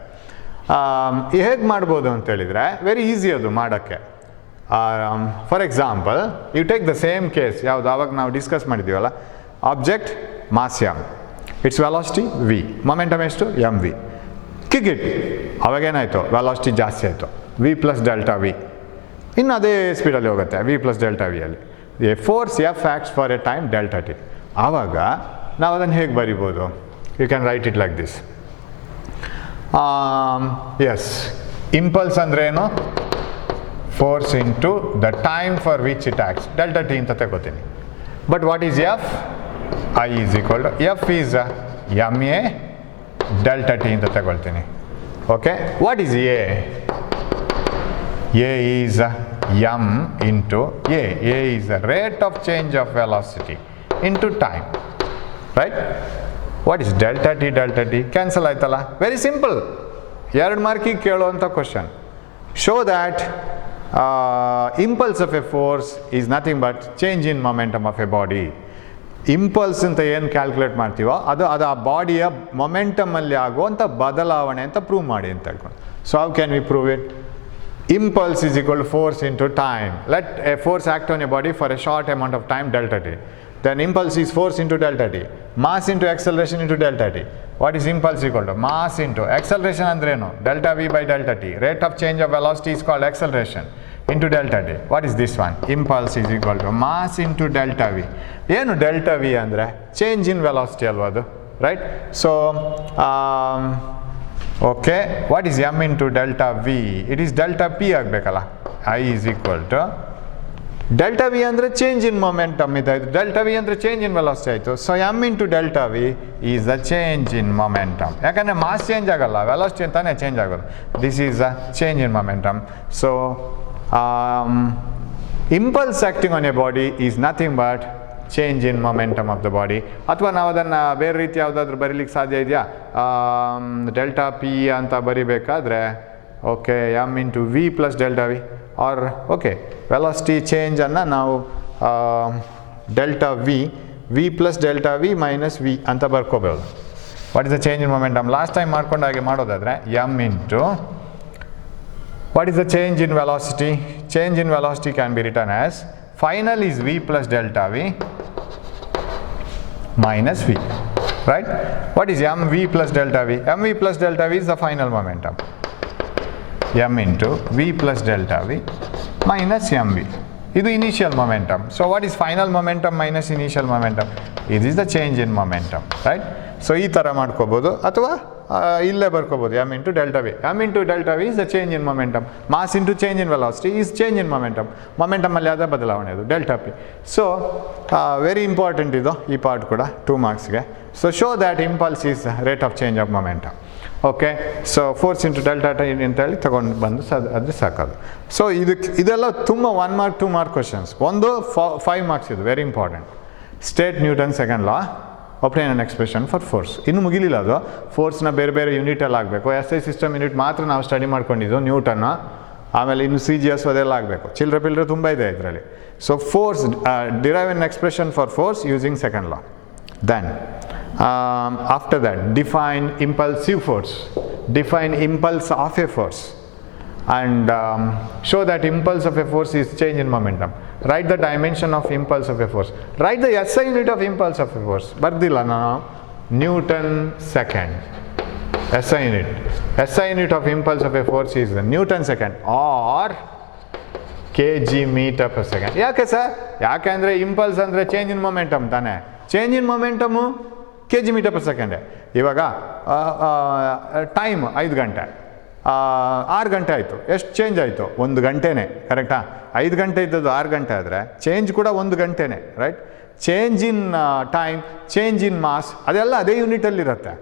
ಹೇಗೆ ಮಾಡ್ಬೋದು ಅಂತ ಹೇಳಿದರೆ ವೆರಿ ಈಸಿ ಅದು ಮಾಡೋಕ್ಕೆ. For example you take the same case, ಯಾವುದು ಆವಾಗ ನಾವು ಡಿಸ್ಕಸ್ ಮಾಡಿದ್ದೀವಲ್ಲ, object mass M, its velocity V, momentum ಎಷ್ಟು ಎಮ್ ವಿ. ಕಿಕ್ ಅವಾಗೇನಾಯಿತು, ವೆಲಾಸಿಟಿ ಜಾಸ್ತಿ ಆಯಿತು, ವಿ ಪ್ಲಸ್ ಡೆಲ್ಟಾ ವಿ, ಇನ್ನು ಅದೇ ಸ್ಪೀಡಲ್ಲಿ ಹೋಗುತ್ತೆ ವಿ ಪ್ಲಸ್ ಡೆಲ್ಟಾ ವಿಯಲ್ಲಿ. A force F acts for a time delta t. ಆವಾಗ ನಾವು ಅದನ್ನು ಹೇಗೆ ಬರಿಬೋದು? You can write it like this. Yes, impulse ಅಂದ್ರೇನು? Force into the time for which it acts, delta t ಅಂತ ತಗೋತೀನಿ. But what is F? I is equal to F is ma delta t ಅಂತ ತಗೊಳ್ತೀನಿ. Okay, what is A? A is m into a. A is the rate of change of velocity into time, right? What is delta t? Delta t cancel ಆಯ್ತಲ್ಲ. ವೆರಿ ಸಿಂಪಲ್, 2 ಮಾರ್ಕಿಗೆ ಕೇಳುವಂಥ question. Show that impulse of a force is nothing but change in momentum of a body. Impulse ಅಂತ ಏನು ಕ್ಯಾಲ್ಕುಲೇಟ್ ಮಾಡ್ತೀವೋ ಅದು ಆ ಬಾಡಿಯ ಮೊಮೆಂಟಮಲ್ಲಿ ಆಗುವಂಥ ಬದಲಾವಣೆ ಅಂತ ಪ್ರೂವ್ ಮಾಡಿ ಅಂತ ಹೇಳ್ಕೊಂಡು. So how can we prove it? Impulse is equal to force into time. Let a force act on a body for a short amount of time delta t. Then impulse is force into delta t, mass into acceleration into delta t. What is impulse equal to? Mass into acceleration ಅಂದ್ರೇನು? Delta v by delta t. Rate of change of velocity is called acceleration into delta t. What is this one? Impulse is equal to mass into delta v. ಏನು ಡೆಲ್ಟಾ ವಿ ಅಂದರೆ ಚೇಂಜ್ ಇನ್ ವೆಲಾಸಿಟಿ ಅಲ್ವಾ ಅದು, right? So okay, what is m into delta v? It is delta p ಆಗಬೇಕಲ್ಲ. I is equal to delta v ಅಂದರೆ ಚೇಂಜ್ ಇನ್ ಮೊಮೆಂಟಮ್ ಇದಾಯಿತು, ಡೆಲ್ಟಾ ವಿ ಅಂದರೆ ಚೇಂಜ್ ಇನ್ ವೆಲಾಸಿಟಿ ಆಯಿತು. So m into delta v is the change in momentum. ಯಾಕಂದರೆ ಮಾಸ್ ಚೇಂಜ್ ಆಗಲ್ಲ, ವೆಲಾಸಿಟಿ ಅಂತಾನೆ ಚೇಂಜ್ ಆಗೋದು. This is the change in momentum. So impulse acting on a body is nothing but change in momentum of the body. ಅಥವಾ ನಾವು ಅದನ್ನು ಬೇರೆ ರೀತಿ ಯಾವುದಾದ್ರೂ ಬರೀಲಿಕ್ಕೆ ಸಾಧ್ಯ ಇದೆಯಾ? ಡೆಲ್ಟಾ ಪಿ ಅಂತ ಬರಿಬೇಕಾದ್ರೆ okay, m into V plus delta v, or okay velocity ಚೇಂಜನ್ನು ನಾವು delta v plus delta V minus v ಅಂತ ಬರ್ಕೋಬೋದು. What is the change in momentum? Last time ಮಾಡ್ಕೊಂಡು ಹಾಗೆ ಮಾಡೋದಾದರೆ m into what is the change in velocity? Change in velocity can be written as final is v plus delta v minus v, right? What is mv plus delta v? Mv plus delta v is the final momentum. M into v plus delta v minus mv. This is initial momentum. So what is final momentum minus initial momentum? This is the change in momentum, right? So ಈ ಥರ ಮಾಡ್ಕೋಬೋದು ಅಥವಾ ಇಲ್ಲೇ ಬರ್ಕೋಬೋದು. M into delta v. M into delta v is the change in momentum. Mass into change in velocity is change in momentum. ಮೊಮೆಂಟಮಲ್ಲಿ ಯಾವುದೇ ಬದಲಾವಣೆ ಅದು delta p. So very important ಇದು, ಈ ಪಾರ್ಟ್ ಕೂಡ 2 ಮಾರ್ಕ್ಸ್ಗೆ. So show that impulse is rate of change of momentum. Okay, so force into delta t ಅಂತೇಳಿ ತೊಗೊಂಡು ಬಂದು ಅದು ಸಾಕೋದು. ಸೊ ಇದೆಲ್ಲ ತುಂಬ 1 ಮಾರ್ಕ್ 2 ಮಾರ್ಕ್ ಕ್ವಶನ್ಸ್. ಒಂದು 5 ಮಾರ್ಕ್ಸ್ ಇದು, very important. State Newton second law, obtain on expression for force. ಇನ್ನೂ ಮುಗಿಲಿಲ್ಲ ಅದು. ಫೋರ್ಸ್ನ ಬೇರೆ ಬೇರೆ ಯೂನಿಟಲ್ಲಿ ಆಗಬೇಕು. ಎಸ್ ಐ ಸಿಸ್ಟಮ್ ಯೂನಿಟ್ ಮಾತ್ರ ನಾವು ಸ್ಟಡಿ ಮಾಡ್ಕೊಂಡಿದ್ದು ನ್ಯೂಟನ್ನ. ಆಮೇಲೆ ಇನ್ನು ಸಿ ಜಿ ಎಸ್ ಅದೆಲ್ಲ ಆಗಬೇಕು, ಚಿಲ್ಲರೆ ಪಿಲ್ಲರೆ ತುಂಬ ಇದೆ ಇದರಲ್ಲಿ. So force, derive an expression for force using second law. Then after that, define impulsive force, define impulse of a force, and show that impulse of a force is change in momentum. Write the dimension of impulse of a force. Write the SI unit of impulse of a force. ಬರ್ದಿಲ್ಲ ನಾನು, Newton second. SI unit. SI unit of impulse of a force is Newton second or kg meter per second. ಯಾಕೆ ಸರ್? ಯಾಕೆ ಅಂದರೆ ಇಂಪಲ್ಸ್ ಅಂದರೆ ಚೇಂಜ್ ಇನ್ ಮೊಮೆಂಟಮ್ ತಾನೆ. Change in momentum K G metre per ಸೆಕೆಂಡೆ. ಇವಾಗ ಟೈಮ್ 5 ಗಂಟೆ, 6 ಗಂಟೆ ಆಯಿತು, ಎಷ್ಟು ಚೇಂಜ್ ಆಯಿತು? 1 ಗಂಟೆನೇ, ಕರೆಕ್ಟಾ? 5 ಗಂಟೆ ಇದ್ದದ್ದು 6 ಗಂಟೆ ಆದರೆ ಚೇಂಜ್ ಕೂಡ 1 ಗಂಟೆನೇ, right? Change in time, change in mass ಅದೆಲ್ಲ ಅದೇ ಯೂನಿಟಲ್ಲಿರುತ್ತೆ.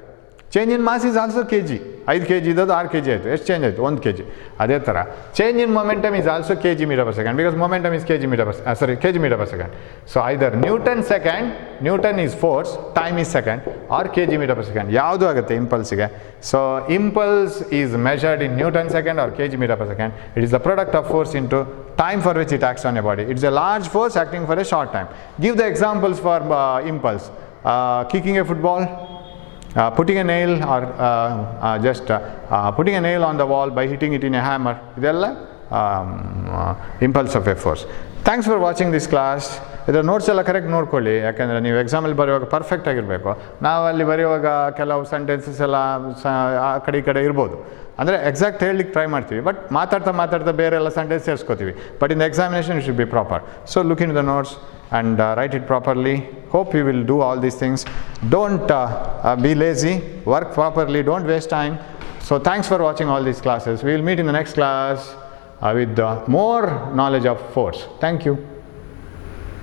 Change in mass is also K G. 5 K G ಇದ್ದದ್ದು 6 ಕೆ ಜಿ ಆಯಿತು, ಎಷ್ಟು ಚೇಂಜ್ ಆಯಿತು? 1 ಕೆ ಜಿ. ಅದೇ ಥರ change in momentum is also K G metre per second, because momentum is K G metre per K G metre per second. So either newton second, newton is force, time is second, or K G metre per second, ಯಾವುದು ಆಗುತ್ತೆ ಇಂಪಲ್ಸಿಗೆ. So impulse is measured in newton second or K G metre per second. It is the product of force into time for which it acts on a body. It's a large force acting for a short time. Give the examples for impulse. Kicking a football, putting a nail, or just putting a nail on the wall by hitting it in a hammer. ಇದೆಲ್ಲ impulse of a force. Thanks for watching this class. ಇದರ ನೋಟ್ಸ್ ಎಲ್ಲ ಕರೆಕ್ಟ್ ನೋಡ್ಕೊಳ್ಳಿ, ಯಾಕೆಂದರೆ ನೀವು ಎಕ್ಸಾಮಲ್ಲಿ ಬರೆಯುವಾಗ ಪರ್ಫೆಕ್ಟ್ ಆಗಿರಬೇಕು. ನಾವು ಅಲ್ಲಿ ಬರೆಯುವಾಗ ಕೆಲವು ಸೆಂಟೆನ್ಸಸ್ ಎಲ್ಲ ಆ ಕಡೆ ಈ ಕಡೆ ಇರ್ಬೋದು, ಅಂದರೆ ಎಕ್ಸಾಕ್ಟ್ ಹೇಳಲಿಕ್ಕೆ ಟ್ರೈ ಮಾಡ್ತೀವಿ, ಬಟ್ ಮಾತಾಡ್ತಾ ಬೇರೆ ಎಲ್ಲ ಸೆಂಟೆನ್ಸ್ ಸೇರಿಸ್ಕೋತೀವಿ. But in the examination it should be proper. So look in the notes and write it properly. Hope you will do all these things. Don't be lazy, work properly, don't waste time. So thanks for watching all these classes. We will meet in the next class with more knowledge of force. Thank you.